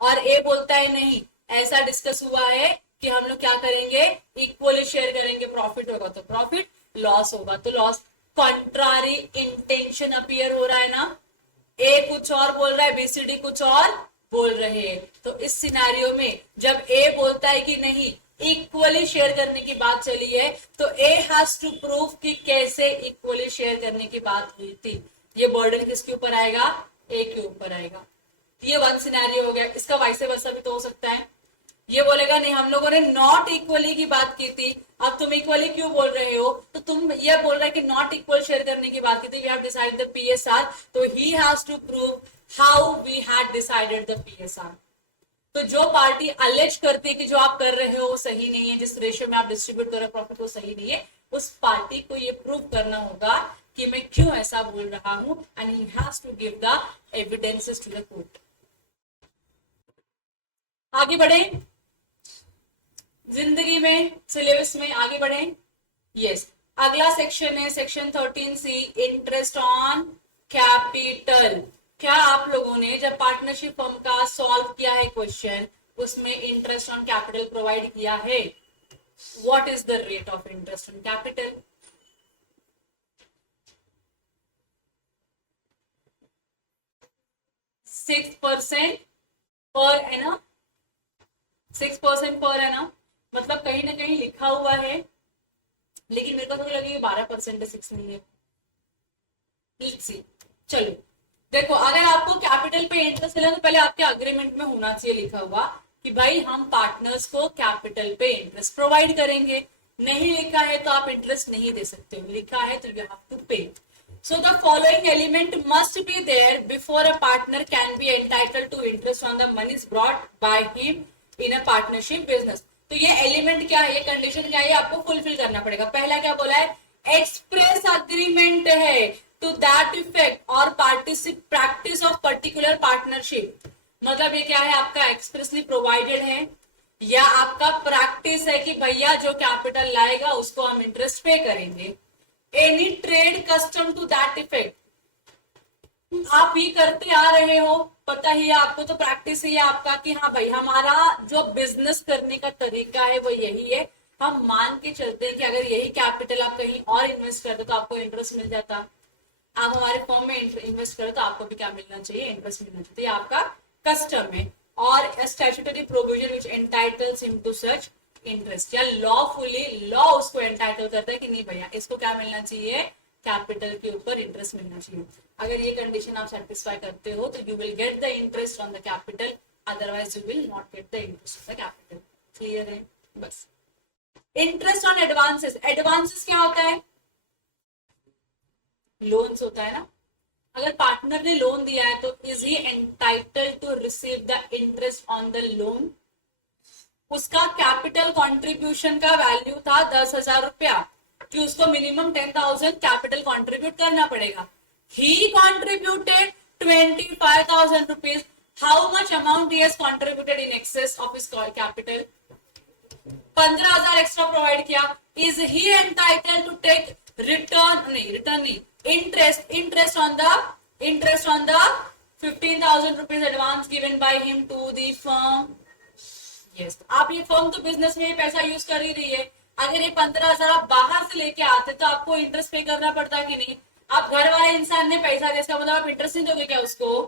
और ए बोलता है नहीं, ऐसा डिस्कस हुआ है कि हम लोग क्या करेंगे? इक्वली शेयर करेंगे। प्रॉफिट होगा तो प्रॉफिट, लॉस होगा तो लॉस। कॉन्ट्रारी इंटेंशन अपीयर हो रहा है ना? ए कुछ और बोल रहा है, बीसीडी कुछ और बोल रहे हैं। तो इस सिनेरियो में जब ए बोलता है कि नहीं इक्वली शेयर करने की बात चली है तो ए हैज टू प्रूव कि कैसे इक्वली शेयर करने की बात हुई थी। ये बर्डन किसके ऊपर आएगा? ए के ऊपर आएगा। ये वन सिनेरियो हो गया। इसका वाइसे वर्सा भी तो हो सकता है। ये बोलेगा नहीं हम लोगों ने नॉट इक्वली की बात की थी, अब तुम इक्वली क्यों बोल रहे हो? तो तुम ये बोल रहे कि नॉट इक्वल शेयर करने की बात की थी, we have decided the PSR, तो he has to prove how we had decided the PSR. तो जो पार्टी अलेज करती है कि जो आप कर रहे हो वो सही नहीं है, जिस रेशियो में आप डिस्ट्रीब्यूट कर रहे हो प्रॉफिट वो सही नहीं है, उस पार्टी को ये प्रूव करना होगा कि मैं क्यों ऐसा बोल रहा हूं, and he has to give the evidences to the court. आगे बढ़े जिंदगी में, सिलेबस में आगे बढ़े। यस, अगला सेक्शन है section 13C, interest on capital. क्या आप लोगों ने जब पार्टनरशिप फर्म का सॉल्व किया है क्वेश्चन, उसमें इंटरेस्ट ऑन कैपिटल प्रोवाइड किया है? What is the rate of interest on capital? Six percent per annum, 6% per annum. मतलब कहीं ना कहीं लिखा हुआ है, लेकिन मेरे को तो लगे 12% है, 6 नहीं है। चलो देखो, अगर आपको कैपिटल पे इंटरेस्ट मिला तो पहले आपके अग्रीमेंट में होना चाहिए लिखा हुआ कि भाई हम पार्टनर्स को कैपिटल पे इंटरेस्ट प्रोवाइड करेंगे। नहीं लिखा है तो आप इंटरेस्ट नहीं दे सकते हो, लिखा है तो यू हैव टू पे। So the following element must be there before a partner can be entitled to interest on the monies brought by him in a partnership business। तो ये एलिमेंट क्या है, ये कंडीशन क्या है, आपको फुलफिल करना पड़ेगा। पहला क्या बोला है? एक्सप्रेस अग्रीमेंट है टू दैट इफेक्ट और पार्टिसिप प्रैक्टिस ऑफ पर्टिकुलर पार्टनरशिप। मतलब ये क्या है, आपका एक्सप्रेसली प्रोवाइडेड है या आपका प्रैक्टिस है कि भैया जो कैपिटल लाएगा उसको हम इंटरेस्ट पे करेंगे। Any trade custom to that effect, आप ये करते आ रहे हो, पता ही है आपको, तो प्रैक्टिस ही है आपका कि हाँ भाई हमारा जो बिजनेस करने का तरीका है वो यही है। हम मान के चलते हैं कि अगर यही कैपिटल आप कहीं और इन्वेस्ट करते तो आपको इंटरेस्ट मिल जाता। आप हमारे फॉर्म में इन्वेस्ट करो तो आपको भी क्या मिलना चाहिए, इंटरेस्ट मिलना चाहिए। तो ये आपका कस्टम है। और statutory provision which entitles him to such interest, या लॉफुली लॉ उसको एंटाइटल करता है कि नहीं भैया इसको क्या मिलना चाहिए, कैपिटल के ऊपर इंटरेस्ट मिलना चाहिए। अगर ये कंडीशन आप सेटिस्फाई करते हो तो you will get the interest on the capital, otherwise you will not get the interest on the capital. Clear है? बस। इंटरेस्ट ऑन एडवांसेस, एडवांसेस क्या होता है, लोन्स होता है ना। अगर पार्टनर ने लोन दिया है तो is he entitled to receive the interest on the loan. उसका कैपिटल कंट्रीब्यूशन का वैल्यू था 10,000 रुपया, कि उसको मिनिमम 10,000 कैपिटल कंट्रीब्यूट करना पड़ेगा। He contributed 25,000 rupees. How much amount he has contributed in excess of his capital? 15,000 extra provide किया। Is he entitled to take return नहीं, interest on the 15,000 rupees advance given by him to the firm? Yes. आप ये firm तो business में पैसा use कर ही रही है। अगर ये 15,000 आप बाहर से लेके आते तो आपको इंटरेस्ट पे करना पड़ता कि नहीं? आप घर वाले इंसान ने पैसा दिया, इसका मतलब आप इंटरेस्ट नहीं दोगे क्या? उसको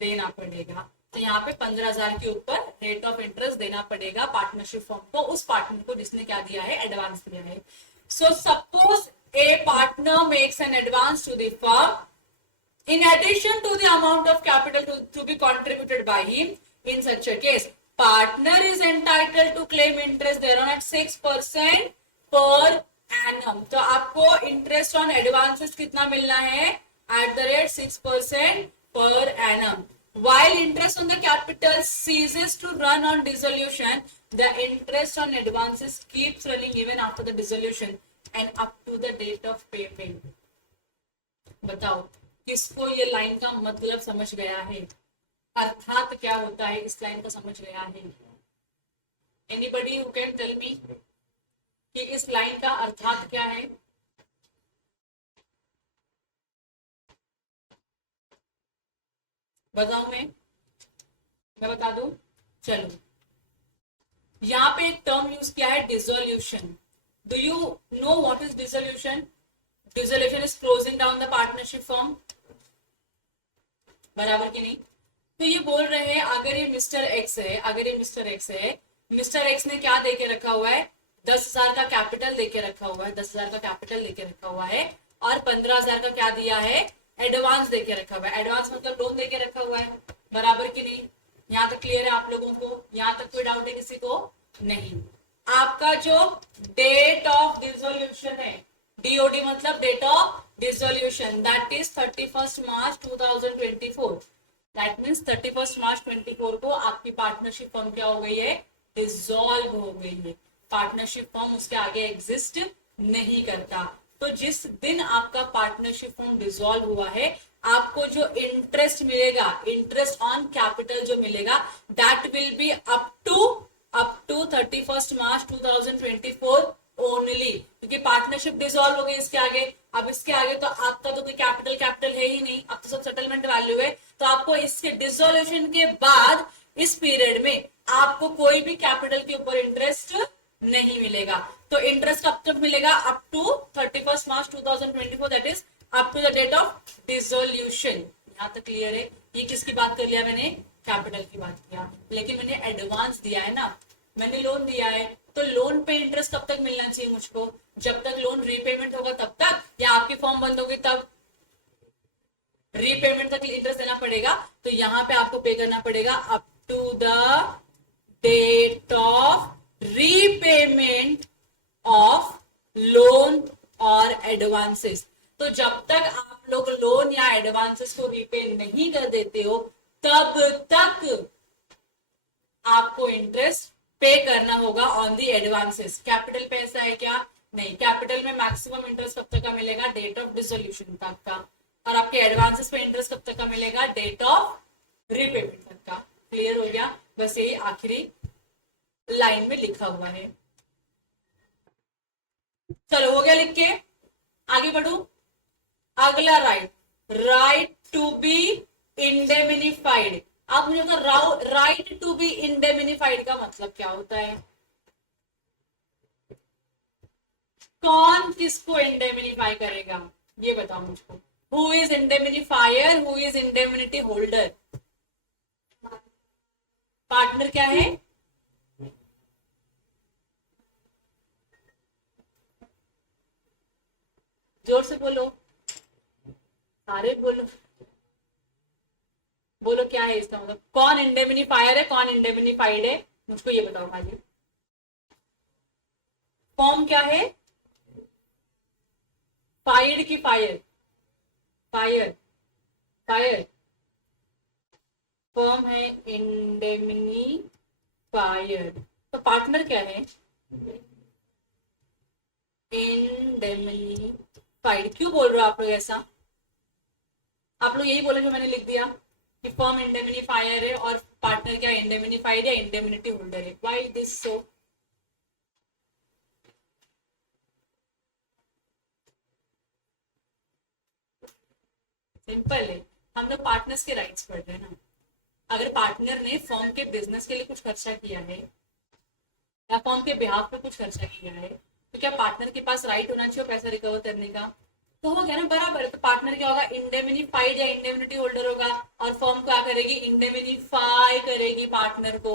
देना पड़ेगा। तो यहाँ पे 15,000 के ऊपर रेट ऑफ इंटरेस्ट देना पड़ेगा पार्टनरशिप फर्म को, उस पार्टनर को जिसने क्या दिया है, एडवांस दिया है। So suppose a partner makes an advance to the firm in addition to the amount of capital to be contributed by him. In such a case, partner is entitled to claim interest thereon at 6% per annum. तो आपको interest on advances कितना मिलना है? at the rate 6% per annum. While interest on the capital ceases to run on dissolution, the interest on advances keeps running even after the dissolution and up to the date of payment. बताओ किसको ये line का मतलब समझ गया है, अर्थात क्या होता है इस लाइन का समझ गया है? Anybody who can tell me कि इस लाइन का अर्थात क्या है? बताऊं मैं बता दूं? चलो, यहाँ पे एक टर्म यूज किया है, dissolution. Do you know what is dissolution? Dissolution is closing down the partnership firm. बराबर की नहीं? तो ये बोल रहे हैं अगर ये मिस्टर एक्स है, मिस्टर एक्स ने क्या देके रखा हुआ है? 10,000 का कैपिटल देके रखा हुआ है, 10,000 का कैपिटल देके रखा हुआ है, और 15,000 का क्या दिया है? एडवांस देके रखा हुआ है। एडवांस मतलब लोन देके रखा हुआ है, बराबर की नहीं? यहाँ तक क्लियर है आप लोगों को? यहाँ तक कोई डाउट है किसी को? नहीं। आपका जो डेट ऑफ डिसोल्यूशन है, डीओडी मतलब date of dissolution, that is 31 March 2024। That means 31 March 24 को आपकी पार्टनरशिप फर्म क्या हो गई है? डिसॉल्व हो गई है। पार्टनरशिप फर्म उसके आगे एग्जिस्ट नहीं करता। तो जिस दिन आपका पार्टनरशिप फर्म डिसॉल्व हुआ है, आपको जो इंटरेस्ट मिलेगा, इंटरेस्ट ऑन कैपिटल जो मिलेगा, that will be up to 31 March 2024 only, क्योंकि पार्टनरशिप डिसॉल्व हो गई इसके आगे। अब इसके आगे तो आपका तो कोई कैपिटल है ही नहीं, अब तो सब सेटलमेंट वैल्यू है। तो आपको इसके डिसोल्यूशन के बाद इस पीरियड में आपको कोई भी कैपिटल के ऊपर इंटरेस्ट नहीं मिलेगा। तो इंटरेस्ट कब तक मिलेगा? Up to 31 March 2024, that is up to the date of dissolution. यहाँ तक क्लियर है? ये किसकी बात कर लिया मैंने? कैपिटल की बात किया। लेकिन मैंने एडवांस दिया है ना, मैंने लोन दिया है, तो लोन पे इंटरेस्ट कब तक मिलना चाहिए मुझको? जब तक लोन रीपेमेंट होगा तब तक, या आपकी फॉर्म बंद होगी तब? रीपेमेंट तक इंटरेस्ट देना पड़ेगा। तो यहाँ पे आपको पे करना पड़ेगा up to the date of repayment of loan और एडवांसेस। तो जब तक आप लोग लोन या एडवांसेस को रीपे नहीं कर देते हो, तब तक आपको इंटरेस्ट पे करना होगा ऑन दी एडवांसेस। कैपिटल पे ऐसा है क्या? नहीं। कैपिटल में मैक्सिमम इंटरेस्ट कब तक का मिलेगा? डेट ऑफ डिसोल्यूशन तक का। और आपके एडवांसेस पे इंटरेस्ट कब तक का मिलेगा? डेट ऑफ रीपेमेंट तक क्लियर हो गया, बस यही आखिरी लाइन में लिखा हुआ है। चलो हो गया लिख के, आगे बढ़ू। अगला राइट, राइट टू बी इंडेमिनिफाइड। आप मुझे बताओ राइट टू बी इंडेमिनिफाइड का मतलब क्या होता है? कौन किसको इंडेमिनिफाई करेगा ये बताओ मुझको। Who is indemnifier, who is indemnity holder? Partner क्या है? जोर से बोलो, सारे बोलो, बोलो क्या है इसका मतलब? कौन इंडेमिनिफायर है, कौन इंडेमिनिफाइड है, मुझको ये बताओ खाली। फॉर्म क्या है? फाइड की फायर? Fire, fire. फॉर्म है इंडेमिनिफायर। तो पार्टनर क्या है? इंडेमिनिफाइड। क्यों बोल रहे हो आप लोग ऐसा? आप लोग यही बोले जो मैंने लिख दिया कि फर्म इंडेमिनिफायर है और पार्टनर क्या इंडेमिनिफाइड या इंडेमिनिटी होल्डर है। Why this so? सिंपल है, हम लोग पार्टनर्स के राइट्स पढ़ रहे हैं ना। अगर पार्टनर ने फर्म के बिजनेस के लिए कुछ खर्चा किया है या फर्म के बिहाफ पे कुछ खर्चा किया है, तो क्या पार्टनर के पास राइट होना चाहिए पैसा रिकवर करने का? तो हो गया ना बराबर है। तो पार्टनर क्या होगा? इंडेमिनिफाइड या इंडेमिनिटी होल्डर होगा, और फर्म क्या करेगी? इंडेमिनिफाई करेगी पार्टनर को।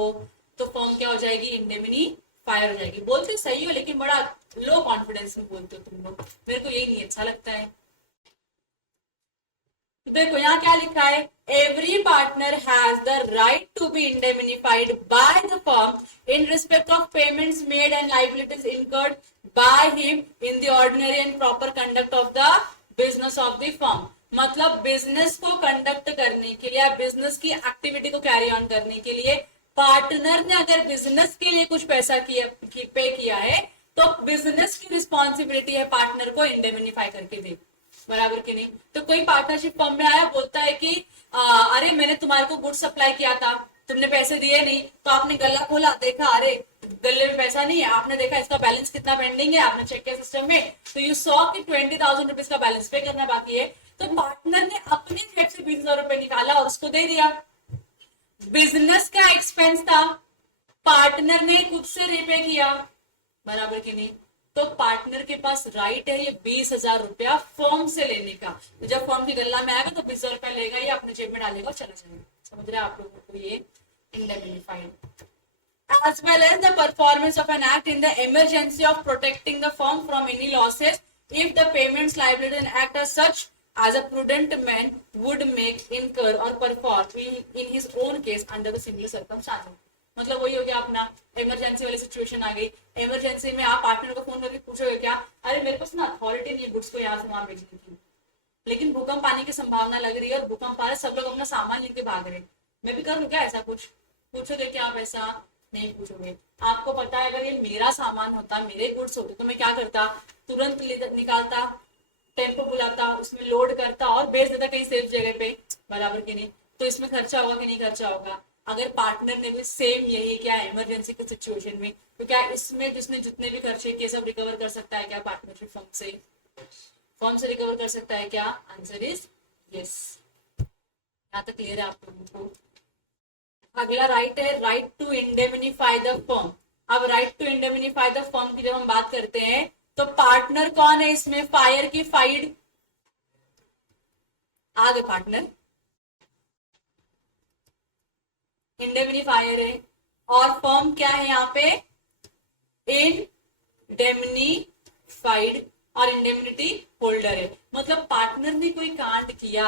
तो फर्म क्या हो जाएगी? इंडेमिनिफायर हो जाएगी। बोलते सही हो लेकिन बड़ा लो कॉन्फिडेंस में बोलते हो तुम लोग, मेरे को यही नहीं अच्छा लगता है। देखो यहाँ क्या लिखा है, every partner has the right to be indemnified by the firm in respect of payments made and liabilities incurred by him in the ordinary and proper conduct of the business of the firm. मतलब business को conduct करने के लिए, business की activity को carry on करने के लिए पार्टनर ने अगर बिजनेस के लिए कुछ पैसा पे किया है, तो बिजनेस की रिस्पॉन्सिबिलिटी है पार्टनर को इंडेमिनिफाई करके दे, बराबर कि नहीं? तो कोई पार्टनरशिप फर्म में आया, बोलता है कि अरे मैंने तुम्हारे को गुड सप्लाई किया था, तुमने पैसे दिए नहीं, तो आपने गला खोला, देखा अरे गले में पैसा नहीं है, आपने देखा इसका बैलेंस कितना पेंडिंग है, आपने चेक किया सिस्टम में, तो यू सॉ कि 20,000 रुपीज का बैलेंस पे करना बाकी है। तो पार्टनर ने अपने जेब से 20,000 रुपए निकाला और उसको दे दिया। बिजनेस का एक्सपेंस था, पार्टनर ने खुद से रिपे किया, बराबर कि नहीं? तो पार्टनर के पास राइट है ये 20,000 रुपया फर्म से लेने का। तो जब फर्म की गल्ला में आएगा तो 20,000 रुपया लेगा, ये अपने जेब में डालेगा और चला जाएगा। समझ रहे हैं आप लोगों को? ये इंडेमिनिफाइड। as well as the performance of an act in the emergency of protecting the firm from any losses if the payments liability and act as such as a prudent man would make incur or perform in his own case under the similar circumstances। मतलब वही हो गया अपना emergency वाली situation आ गई। Emergency में आप partner को फोन करके पूछोगे क्या, अरे मेरे पास ना अथॉरिटी नहीं है गुड्स को यहाँ से वहां भेजने की, लेकिन भूकंप आने की संभावना लग रही है और भूकंप आ रहा है, सब लोग अपना सामान लेके भाग रहे हैं, मैं भी करूँ क्या ऐसा कुछ? पूछोगे क्या आप? ऐसा नहीं पूछोगे। आपको पता है अगर ये मेरा सामान होता, मेरे गुड्स होते, तो मैं क्या करता? तुरंत निकालता, टेम्पो बुलाता, उसमें लोड करता और भेज देता कहीं सेफ जगह पे, बराबर की नहीं? तो इसमें खर्चा होगा कि नहीं खर्चा होगा? अगर पार्टनर ने भी सेम यही किया इमरजेंसी की सिचुएशन में, तो क्या इसमें जिसने जितने भी खर्चे किए सब रिकवर कर सकता है क्या पार्टनरशिप फर्म से? फर्म से रिकवर कर सकता है क्या? Answer is yes. यहाँ तक क्लियर है आप लोगों को? अगला राइट है राइट टू इंडेमिनिफाई द फर्म। अब राइट टू इंडेमिनिफाई द फर्म की जब हम बात करते हैं तो पार्टनर कौन है इसमें? फायर की फाइड? आगे पार्टनर इंडेमिनिफायर है, और फर्म क्या है यहाँ पे? इंडेमिनिफाइड और इंडेमिनिटी होल्डर है। मतलब पार्टनर ने कोई कांड किया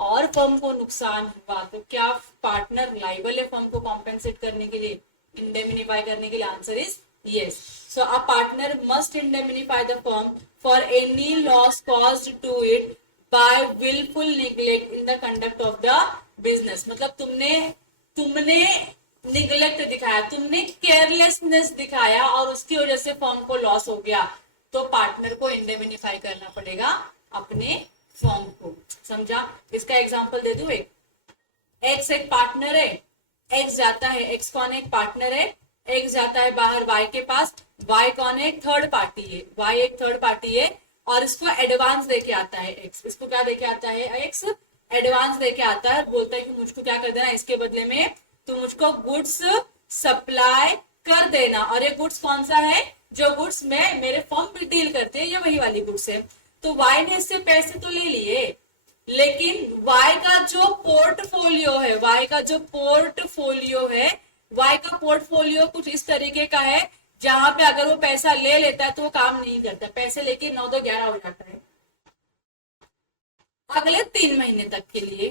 और फर्म को नुकसान हुआ, तो क्या पार्टनर लाइबल है फर्म को कॉम्पेंसेट करने के लिए, इंडेमिनिफाई करने के लिए? Answer is yes. So a partner must indemnify the firm for any loss caused to it by willful neglect in the conduct of the business। मतलब तुमने निगलेक्ट दिखाया, तुमने केयरलेसनेस दिखाया और उसकी वजह से फर्म को लॉस हो गया, तो पार्टनर को इंडेमिनिफाई करना पड़ेगा अपने फर्म को। समझा? इसका एग्जांपल दे दूं, एक पार्टनर है एक्स जाता है, एक्स कौन है, एक पार्टनर है, एक्स जाता है बाहर वाई के पास, वाई कौन है, एक थर्ड पार्टी है, वाई एक थर्ड पार्टी है, और इसको एडवांस देके आता है एक्स, इसको क्या देके आता है एक्स, एडवांस देके आता है, बोलता है कि मुझको क्या कर देना, इसके बदले में तो मुझको गुड्स सप्लाई कर देना, और ये गुड्स कौन सा है, जो गुड्स मैं मेरे फर्म पे डील करते हैं ये वही वाली गुड्स है। तो वाई ने इससे पैसे तो ले लिए, लेकिन वाई का जो पोर्टफोलियो है, वाई का जो पोर्टफोलियो है, वाई का पोर्टफोलियो कुछ इस तरीके का है जहां पे अगर वो पैसा ले लेता है तो वो काम नहीं करता, पैसे लेके 9-2-11 हो जाता है अगले 3 महीने तक के लिए।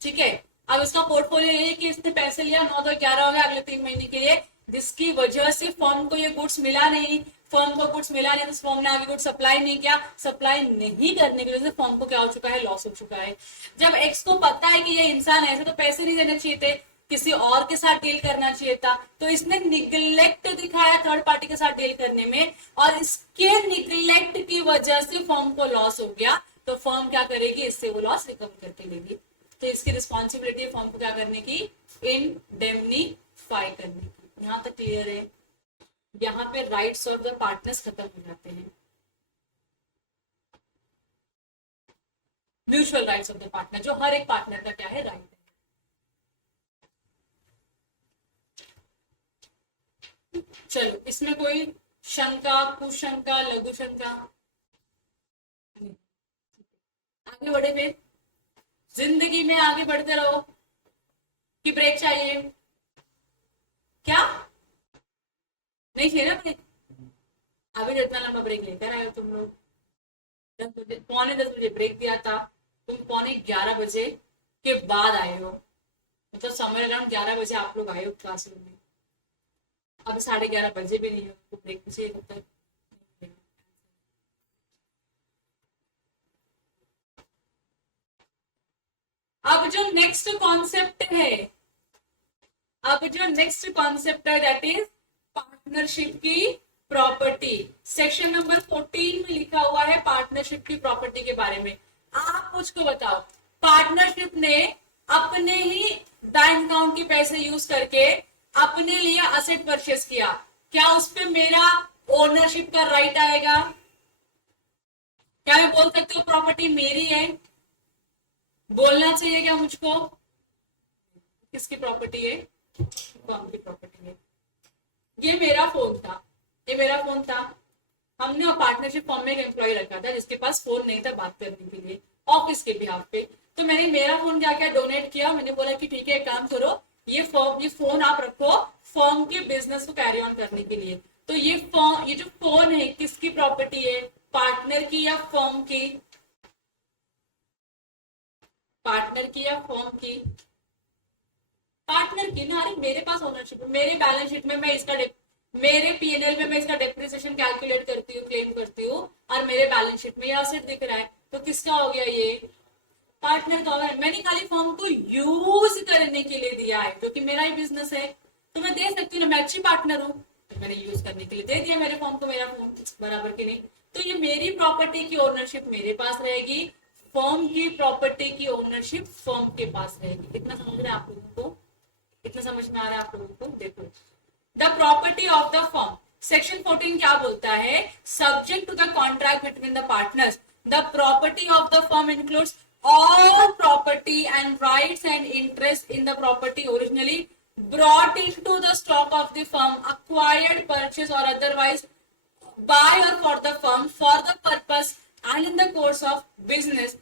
ठीक है, अब इसका पोर्टफोलियो ये है कि इसने पैसे लिया, 9-2-11 हो गया अगले 3 महीने के लिए, जिसकी वजह से फर्म को ये गुड्स मिला नहीं, फर्म को गुड्स मिला नहीं तो फर्म ने आगे गुड्स सप्लाई नहीं किया, सप्लाई नहीं करने की वजह से फर्म को क्या हो चुका है, लॉस हो चुका है। जब एक्स को पता है कि ये इंसान ऐसे तो पैसे नहीं देने चाहिए थे, किसी और के साथ डील करना चाहिए था, तो इसने निगलेक्ट दिखाया थर्ड पार्टी के साथ डील करने में, और इसके निगलेक्ट की वजह से फर्म को लॉस हो गया, तो फर्म क्या करेगी, इससे वो लॉस रिकवर करके लेगी। तो इसकी रिस्पॉन्सिबिलिटी है फर्म को क्या करने की, इंडेमनीफाई करने की। यहां तक क्लियर है? यहाँ पे राइट्स ऑफ द पार्टनर्स खत्म हो जाते हैं, mutual rights of the partner, जो हर एक पार्टनर का क्या है, राइट है। चलो, इसमें कोई शंका, कुशंका, लघु शंका? आगे बढ़े फिर, जिंदगी में आगे बढ़ते रहो कि ब्रेक चाहिए? क्या नहीं चाहिए ना ब्रेक? अभी जितना लंबा ब्रेक लेकर आए हो तुम लोग, 10 बजे, पौने 10 बजे ब्रेक दिया था, तुम पौने 11 बजे के बाद आए हो, मतलब समवेयर अराउंड 11 बजे आप लोग आए हो क्लासरूम में, अब 11:30 बजे भी नहीं हो, तो ब्रेक चाहिए तब तक। अब जो नेक्स्ट कॉन्सेप्ट है, अब जो नेक्स्ट कॉन्सेप्ट है दैट इज पार्टनरशिप की प्रॉपर्टी। सेक्शन नंबर 14 में लिखा हुआ है पार्टनरशिप की प्रॉपर्टी के बारे में। आप मुझको बताओ, पार्टनरशिप ने अपने ही बैंक अकाउंट के पैसे यूज करके अपने लिए असेट परचेस किया, क्या उस पर मेरा ओनरशिप का राइट आएगा? क्या मैं बोल सकती हूँ प्रॉपर्टी मेरी है? बोलना चाहिए क्या मुझको? किसकी प्रॉपर्टी है? फर्म की प्रॉपर्टी है। ये मेरा फोन था, ये मेरा फोन था, हमने और पार्टनरशिप फॉर्म में एक एम्प्लॉय रखा था जिसके पास फोन नहीं था बात करने के लिए ऑफिस के बिहाफ पे, तो मैंने मेरा फोन क्या क्या डोनेट किया, मैंने बोला कि ठीक है एक काम करो, ये फोन आप रखो फर्म के बिजनेस को कैरी ऑन करने के लिए। तो ये जो फोन है किसकी प्रॉपर्टी है, पार्टनर की या फर्म की? पार्टनर की या फर्म की? पार्टनर की ना। अरे मेरे पास ओनरशिप है, मेरे बैलेंस शीट में मैं इसका मेरे पीएनएल में मैं इसका डेप्रिसिएशन कैलकुलेट करती हूँ, क्लेम करती हूँ, और मेरे बैलेंस शीट में ये असेट दिख रहा है, तो किसका हो गया ये? पार्टनर का है। मैंने खाली फर्म को यूज करने के लिए दिया है क्योंकि मेरा ही बिजनेस है, तो मैं दे सकती हूँ ना, मैं अच्छी पार्टनर हूँ, तो मैंने यूज करने के लिए दे दिया मेरे फर्म को, मेरा फोन बराबर की नहीं। तो ये मेरी प्रॉपर्टी की ओनरशिप मेरे पास रहेगी, फर्म की प्रॉपर्टी की ओनरशिप फर्म के पास रहेगी। इतना समझ रहे हैं आप लोगों को? इतना समझ में आ रहा है आप लोगों को? देखो, the property of the firm, section 14 क्या बोलता है? Subject to the contract between the partners, the property of the firm includes all property and rights and interest in the property originally brought into the stock of the firm, acquired, purchased or otherwise by or for the firm for the purpose and in the course of business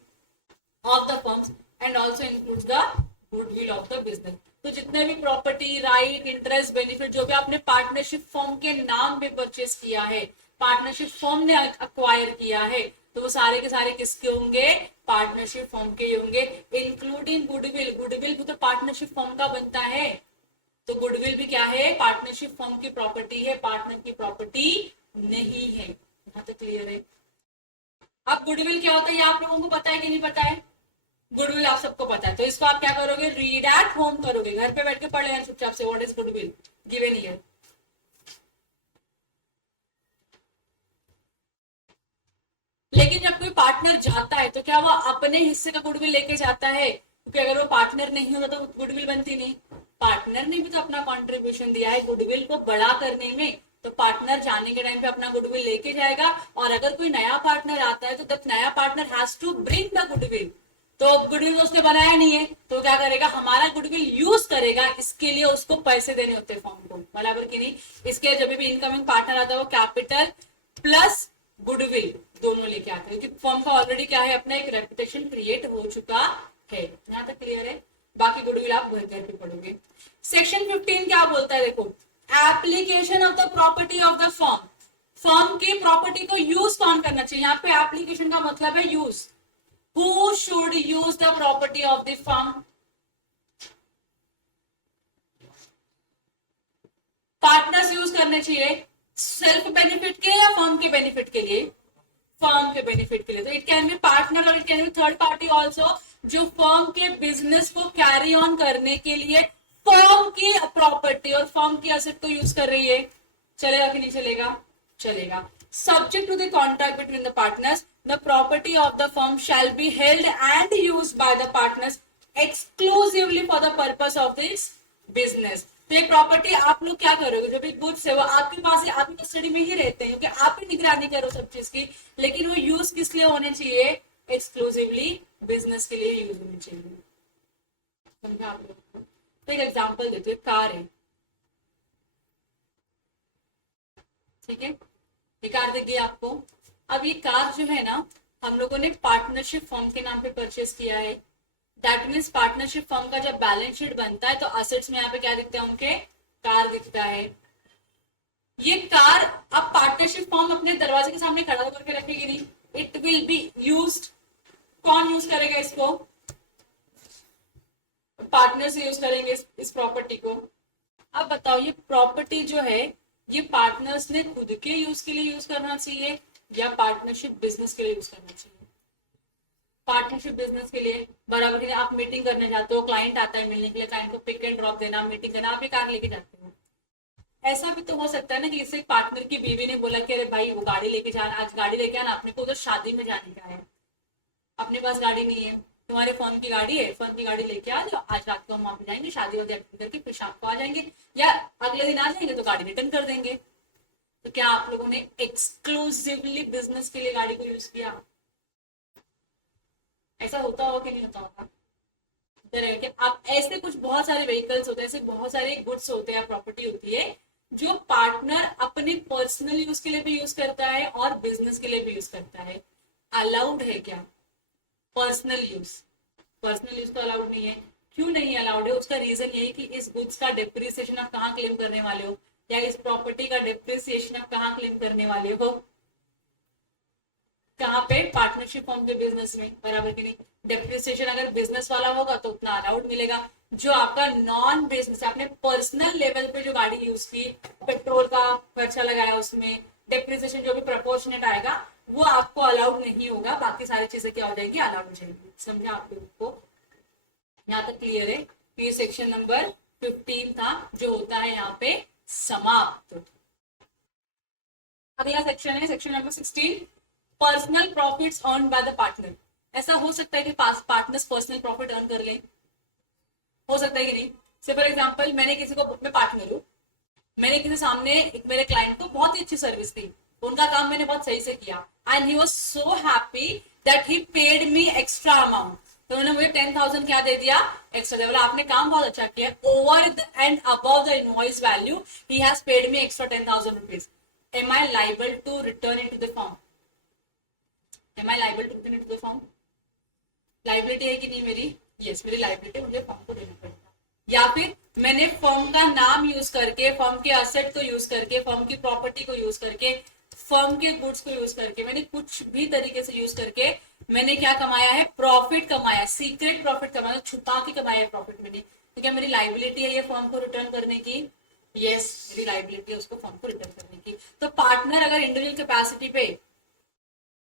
of the firms and also includes the goodwill of the business। तो जितने भी property, right, interest, benefit जो भी आपने partnership firm के नाम पे purchase किया है, पार्टनरशिप फर्म ने अक्वायर किया है, तो वो सारे के सारे किसके होंगे? पार्टनरशिप फर्म के होंगे, इंक्लूडिंग गुडविल। गुडविल भी तो पार्टनरशिप फर्म का बनता है, तो गुडविल भी क्या है? पार्टनरशिप फर्म की प्रॉपर्टी है, पार्टनर की प्रॉपर्टी नहीं है। यहाँ तक क्लियर है? अब गुडविल क्या होता है ये आप लोगों को पता है कि नहीं पता है? गुडविल आप सबको पता है, तो इसको आप क्या करोगे? रीड एट होम करोगे, घर पे बैठ के पढ़ लेना चुपचाप से, what is goodwill given here. लेकिन जब कोई पार्टनर जाता है तो क्या वो अपने हिस्से का गुडविल लेके जाता है? क्योंकि अगर वो पार्टनर नहीं होता तो गुडविल बनती नहीं, पार्टनर ने भी तो अपना कंट्रीब्यूशन दिया है गुडविल को बड़ा करने में, तो पार्टनर जाने के टाइम पे अपना गुडविल लेके जाएगा, और अगर कोई नया पार्टनर आता है तो दैट नया partner has to bring the goodwill. तो गुडविल उसने बनाया नहीं है तो क्या करेगा, हमारा गुडविल यूज करेगा, इसके लिए उसको पैसे देने होते हैं फॉर्म को, बराबर की नहीं। इसके जब भी इनकमिंग पार्टनर आता है वो कैपिटल प्लस गुडविल दोनों लेके आते हैं, क्योंकि फॉर्म का ऑलरेडी क्या है, अपना एक रेपुटेशन क्रिएट हो चुका है। यहाँ तक क्लियर है, बाकी गुडविल आप घर घर पे पढ़ोगे। सेक्शन 15 क्या बोलता है, देखो, application of the property of the firm, firm की प्रॉपर्टी को यूज कौन करना चाहिए, यहाँ पे एप्लीकेशन का मतलब है use. Who should use the property of the firm, partners use करने चाहिए, सेल्फ बेनिफिट के या फर्म के बेनिफिट के लिए, फर्म के बेनिफिट के लिए। तो इट कैन बी पार्टनर और it can B third party also, जो फर्म के बिजनेस को कैरी ऑन करने के लिए फर्म की प्रॉपर्टी और फर्म की एसेट को यूज कर रही है। चलेगा कि नहीं चलेगा, चलेगा। Subject to the contract between the partners, the property of the firm shall be held and used by the partners exclusively for the purpose of this business. तो एक प्रॉपर्टी आप लोग क्या करोगे, जो भी गुड्स है वो आपके पास ही, आपकी कस्टडी में ही रहते हैं, क्योंकि आप ही निगरानी करो सब चीज की, लेकिन वो यूज किस लिए होने चाहिए, एक्सक्लूसिवली बिजनेस के लिए यूज होने चाहिए। समझा आप लोग। तो एक एग्जांपल देते हैं, कार है, ठीक है, ये कार दिख गई आपको। अब ये कार जो है ना, हम लोगों ने पार्टनरशिप फर्म के नाम पे परचेस किया है। दैट मीन्स पार्टनरशिप फर्म का जब बैलेंस शीट बनता है तो असेट्स में यहाँ पे क्या दिखता है, उनके कार दिखता है। ये कार अब पार्टनरशिप फर्म अपने दरवाजे के सामने खड़ा करके रखेगी नहीं, इट विल बी यूज्ड। कौन यूज करेगा इसको, पार्टनर्स यूज करेंगे इस प्रॉपर्टी को। अब बताओ, ये प्रॉपर्टी जो है ये पार्टनर्स ने खुद के यूज के लिए यूज करना चाहिए या पार्टनरशिप बिजनेस के लिए यूज करना चाहिए, पार्टनरशिप बिजनेस के लिए, बराबर के लिए। आप मीटिंग करने जाते हो, क्लाइंट आता है मिलने के लिए, क्लाइंट को पिक एंड ड्रॉप देना, मीटिंग करना, आप ये कार लेके जाते हो। ऐसा भी तो हो सकता है ना कि इसे पार्टनर की बीवी ने बोला कि अरे भाई वो गाड़ी लेके जाना, आज गाड़ी लेके आना, अपने को उधर शादी में जाने का है, अपने पास गाड़ी नहीं है, तुम्हारे फर्म की गाड़ी है, फर्म की गाड़ी लेके आ जाओ, आज रात को हम वहां पे जाएंगे, शादी वगैरह करके फिर शाम को आ जाएंगे, या अगले दिन आ जाएंगे तो गाड़ी रिटर्न कर देंगे। तो क्या आप लोगों ने एक्सक्लूसिवली बिजनेस के लिए गाड़ी को यूज किया? ऐसा होता होगा कि नहीं होता होगा? कि आप ऐसे कुछ बहुत सारे व्हीकल्स होते हैं, ऐसे बहुत सारे गुड्स होते हैं, प्रॉपर्टी होती है जो पार्टनर अपने पर्सनल यूज के लिए भी यूज करता है और बिजनेस के लिए भी यूज करता है। अलाउड है क्या पर्सनल यूज? पर्सनल यूज तो अलाउड नहीं है। क्यों नहीं अलाउड है? उसका रीजन यही कि इस गुड्स का डिप्रिसिएशन आप कहाँ क्लेम करने वाले हो, या इस प्रॉपर्टी का डिप्रिसिएशन आप कहाँ क्लेम करने वाले हो, कहाँ पे? पार्टनरशिप फॉर्म के बिजनेस में, बराबर की नहीं। डिप्रिसिएशन अगर बिजनेस वाला होगा तो उतना अलाउड मिलेगा। जो आपका नॉन बिजनेस, आपने पर्सनल लेवल पे जो गाड़ी यूज की, पेट्रोल का खर्चा लगाया, उसमें डिप्रिसिएशन जो भी प्रोपोर्शनेट आएगा वो आपको अलाउड नहीं होगा। बाकी सारी चीजें क्या हो जाएगी, अलाउड हो जाएगी। समझा आप लोगों को? यहाँ तक क्लियर है? ये सेक्शन नंबर 15 था, जो होता है यहाँ पे समाप्त। अगला सेक्शन है section number 16, personal profits earn by the partner. ऐसा हो सकता है कि पार्टनर्स पर्सनल प्रॉफिट अर्न कर लें, हो सकता है कि नहीं? से फॉर एग्जांपल, मैंने किसी को, मैं पार्टनर हूँ, मैंने किसी सामने एक मेरे क्लाइंट को बहुत ही अच्छी सर्विस दी, उनका काम मैंने बहुत सही से किया, and he was so happy that he paid me extra amount. तो उन्होंने मुझे 10,000 क्या दे दिया, एक्स्ट्रा दे। बोला आपने काम बहुत अच्छा किया, over and above the invoice value he has paid me extra 10,000 rupees. Am I liable to return into the form? Am I liable to return into the form? Liability है कि नहीं मेरी? यस, मेरी लाइबिलिटी, मुझे form को देना पड़ेगा। या फिर मैंने फर्म का नाम यूज करके, फर्म के असेट को यूज करके, फर्म की प्रॉपर्टी को यूज करके, फर्म के गुड्स को यूज करके, मैंने कुछ भी तरीके से यूज करके मैंने क्या कमाया है, प्रॉफिट कमाया, सीक्रेट प्रॉफिट कमाया, छुपा के कमाया है प्रॉफिट मैंने। तो क्या मेरी लाइबिलिटी है ये फर्म को रिटर्न करने की? यस, मेरी लाइबिलिटी है उसको फर्म को रिटर्न करने की। तो पार्टनर अगर इंडिविजुअल कैपेसिटी पे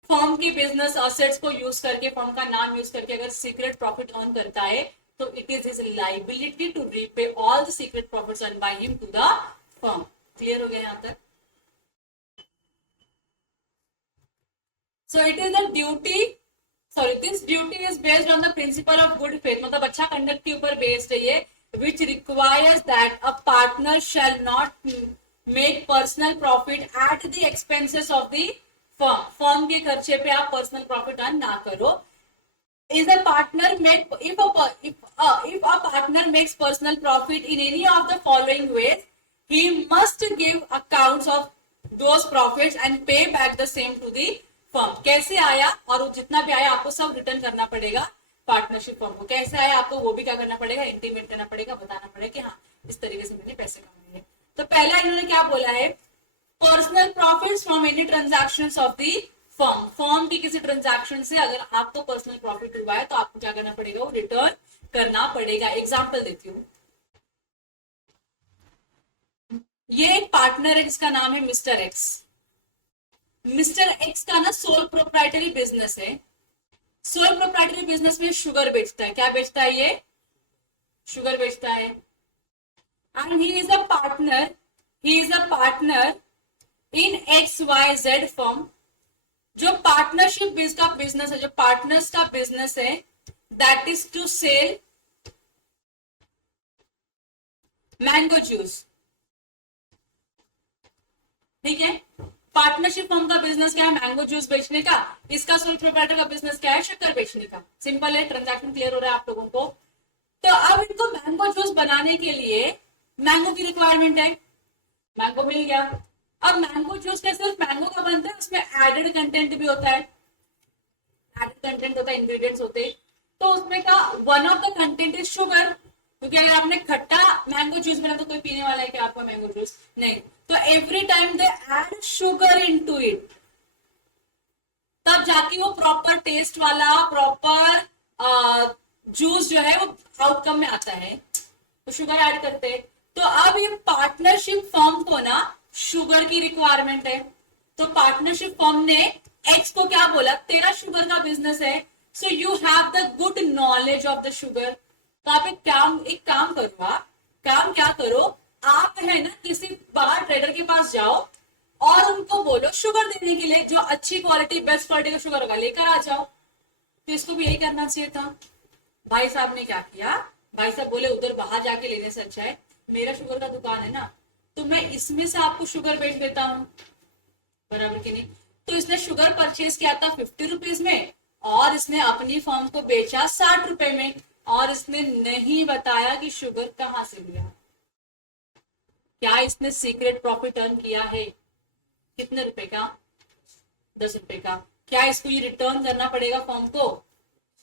फर्म की बिजनेस असेट्स को यूज करके, फर्म का नाम यूज करके अगर सीक्रेट प्रॉफिट अर्न करता है, तो it is his liability to repay all the secret profits earn by him to the firm. Clear हो गया यहाँ तक? So it is the duty, sorry, this duty is based on the principle of good faith, मतलब अच्छा conduct के ऊपर based है ये, which requires that a partner shall not make personal profit at the expenses of the firm. Firm के खर्चे पे आप पर्सनल प्रॉफिट अर्न ना करो. Is a partner make if a partner makes personal profit in any of the following ways, he must give accounts of those profits and pay back the same to the firm. कैसे आया और जितना भी आया आपको सब return करना पड़ेगा पार्टनरशिप फर्म को. कैसे आया आपको वो भी क्या करना पड़ेगा, इंटीमेट करना पड़ेगा, बताना पड़ेगा कि हाँ इस तरीके से मैंने पैसे कमाए हैं. तो पहला इन्होंने क्या बोला है, personal profits from any transactions of the firm. Firm की किसी ट्रांजैक्शन से अगर आपको पर्सनल प्रॉफिट हुआ है तो आपको क्या करना पड़ेगा, वो रिटर्न करना पड़ेगा. एग्जांपल देती हूँ. ये एक पार्टनर है जिसका नाम है मिस्टर एक्स. मिस्टर एक्स का ना सोल प्रोप्राइटरी बिजनेस है. सोल प्रोप्राइटरी बिजनेस में शुगर बेचता है. क्या बेचता है ये, शुगर बेचता है. And he is a partner in X Y Z firm. जो पार्टनरशिप का बिजनेस है, जो पार्टनर्स का बिजनेस है, that is to sell mango juice. ठीक है, पार्टनरशिप फर्म का बिजनेस क्या है, मैंगो जूस बेचने का. इसका सोल प्रोप्राइटर का बिजनेस क्या है, शक्कर बेचने का. सिंपल है, ट्रांजैक्शन क्लियर हो रहा है आप लोगों को. तो अब इनको मैंगो जूस बनाने के लिए मैंगो की रिक्वायरमेंट है. मैंगो मिल गया. अब मैंगो जूस क्या सिर्फ मैंगो का बनता है, उसमें एडेड कंटेंट भी होता है. एडेड कंटेंट होता है, इंग्रेडिएंट्स होते हैं. तो उसमें का one of the content is sugar. क्योंकि अगर आपने खट्टा मैंगो जूस बना तो कोई पीने वाला है क्या आपका मैंगो जूस, नहीं. तो every time they add sugar into it, तब जाके वो प्रॉपर टेस्ट वाला प्रॉपर जूस जो है वो आउटकम में आता है. तो शुगर ऐड करते हैं. तो अब ये पार्टनरशिप फर्म को ना शुगर की रिक्वायरमेंट है. तो पार्टनरशिप फर्म ने एक्स को क्या बोला, तेरा शुगर का बिजनेस है, so you have the good knowledge of the sugar. तो आप एक काम करो, आप काम क्या करो, आप है ना किसी बाहर ट्रेडर के पास जाओ और उनको बोलो शुगर देने के लिए, जो अच्छी क्वालिटी बेस्ट क्वालिटी का शुगर होगा लेकर आ जाओ. तो इसको भी यही करना चाहिए था. भाई साहब ने क्या किया, भाई साहब बोले उधर बाहर जाके लेने से अच्छा है मेरा शुगर का दुकान है ना, तो मैं इसमें से आपको शुगर बेच देता हूं. बराबर कि नहीं. तो इसने शुगर परचेज किया था 50 रुपीज में और इसने अपनी फर्म को बेचा 60 रुपए में, और इसने नहीं बताया कि शुगर कहां से लिया. क्या इसने सीक्रेट प्रॉफिट अर्न किया है, कितने रुपए का, 10 रुपए का. क्या इसको ये रिटर्न करना पड़ेगा फर्म को,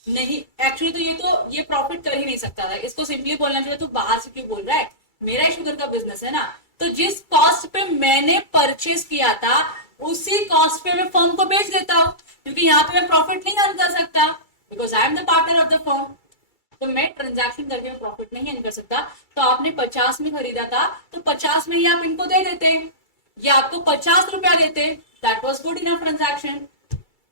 नहीं. एक्चुअली तो ये प्रॉफिट कर ही नहीं सकता था. इसको सिंपली बोलना चाहिए तू बाहर से क्यों बोल रहा है, मेरा ही शुगर का बिजनेस है ना. तो जिस कॉस्ट पे मैंने परचेज किया था उसी कॉस्ट पे मैं फर्म को बेच देता हूं, क्योंकि यहाँ पे मैं प्रॉफिट नहीं अर्न कर सकता, because I am the partner of the firm. तो मैं ट्रांजैक्शन करके मैं प्रॉफिट नहीं अर्न कर सकता. तो आपने 50 में खरीदा था तो 50 में ही आप इनको दे देते, या आपको 50 रुपया देते, that was good enough transaction.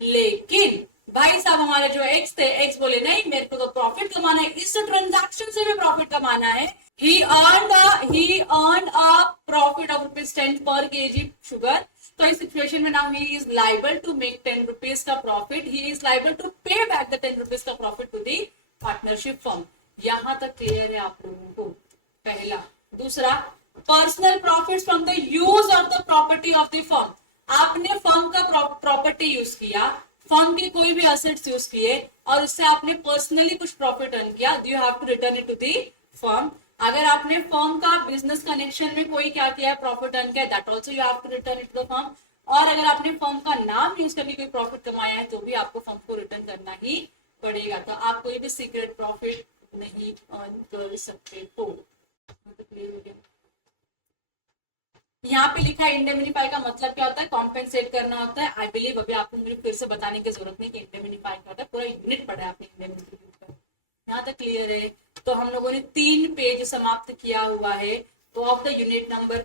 लेकिन भाई साहब हमारे जो एक्स थे, एक्स बोले नहीं मेरे को तो प्रॉफिट कमाना है, इस ट्रांजैक्शन से भी प्रॉफिट कमाना है. he earned a profit of ₹10 per kg sugar. तो इस सिचुएशन में now he is liable to make 10 rupees का profit, he is liable to pay back the 10 rupees का profit to the partnership firm. यहां तक clear है आप लोगों को, पहला. दूसरा, personal profits from the use of the property of the firm. आपने फर्म का प्रॉपर्टी यूज किया, फर्म के कोई भी असेट्स यूज किए और उससे आपने पर्सनली कुछ प्रॉफिट अर्न किया, you have to return it to the firm. अगर आपने फर्म का बिजनेस कनेक्शन में कोई क्या किया है, प्रॉफिट अर्न किया, that also you have to return it to the firm. और अगर आपने फर्म का नाम यूज करके कोई प्रॉफिट कमाया है तो भी आपको फर्म को रिटर्न करना ही पड़ेगा. तो आप कोई भी सीक्रेट प्रॉफिट नहीं अर्न कर सकते. तो क्लियर हो गया. यहाँ पे लिखा है इंडेमिनिफाई का मतलब क्या होता है, कॉम्पेंसेट करना होता है. आई बिलीव अभी आपको मुझे फिर से बताने की जरूरत नहीं कि इंडेमिनिफाई क्या होता है, पूरा यूनिट पढ़ा है आपने इंडेमिनिफाई का. यहाँ तक क्लियर है. तो हम लोगों ने 3 पेज समाप्त किया हुआ है. तो ऑफ द यूनिट नंबर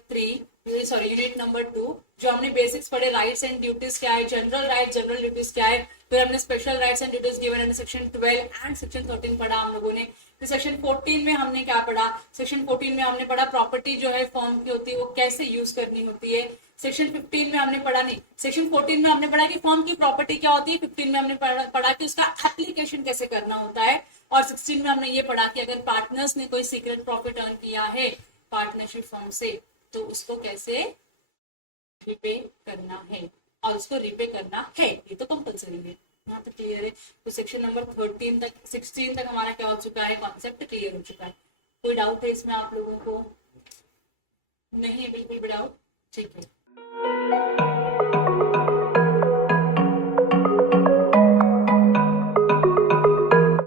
2 जो हमने बेसिक्स पढ़े, राइट्स एंड ड्यूटीज क्या है, जनरल राइट जनरल ड्यूटीज क्या है, फिर हमने special rights and duties given under section 12 and section 13 पढ़ा हम लोगों ने. तो सेक्शन 14 में हमने क्या पढ़ा, सेक्शन 14 में हमने पढ़ा प्रॉपर्टी जो है फॉर्म की होती है वो कैसे यूज करनी होती है। सेक्शन 15 में हमने पढ़ा, नहीं सेक्शन 14 में हमने पढ़ा कि फॉर्म की प्रॉपर्टी क्या होती है, 15 में हमने पढ़ा कि उसका एप्लीकेशन कैसे करना होता है, और 16 में हमने ये पढ़ा कि अगर पार्टनर्स ने कोई सीक्रेट प्रॉफिट अर्न किया है पार्टनरशिप फॉर्म से तो उसको कैसे रिपे करना है, और उसको रिपे करना है, ये तो कंपल्सरी है। यहाँ तक क्लियर है। तो सेक्शन नंबर 13 तक 16 तक हमारा क्या हो चुका है, कॉन्सेप्ट क्लियर हो चुका है। कोई डाउट है इसमें आप लोगों को? नहीं है बिल्कुल भी डाउट, ठीक है।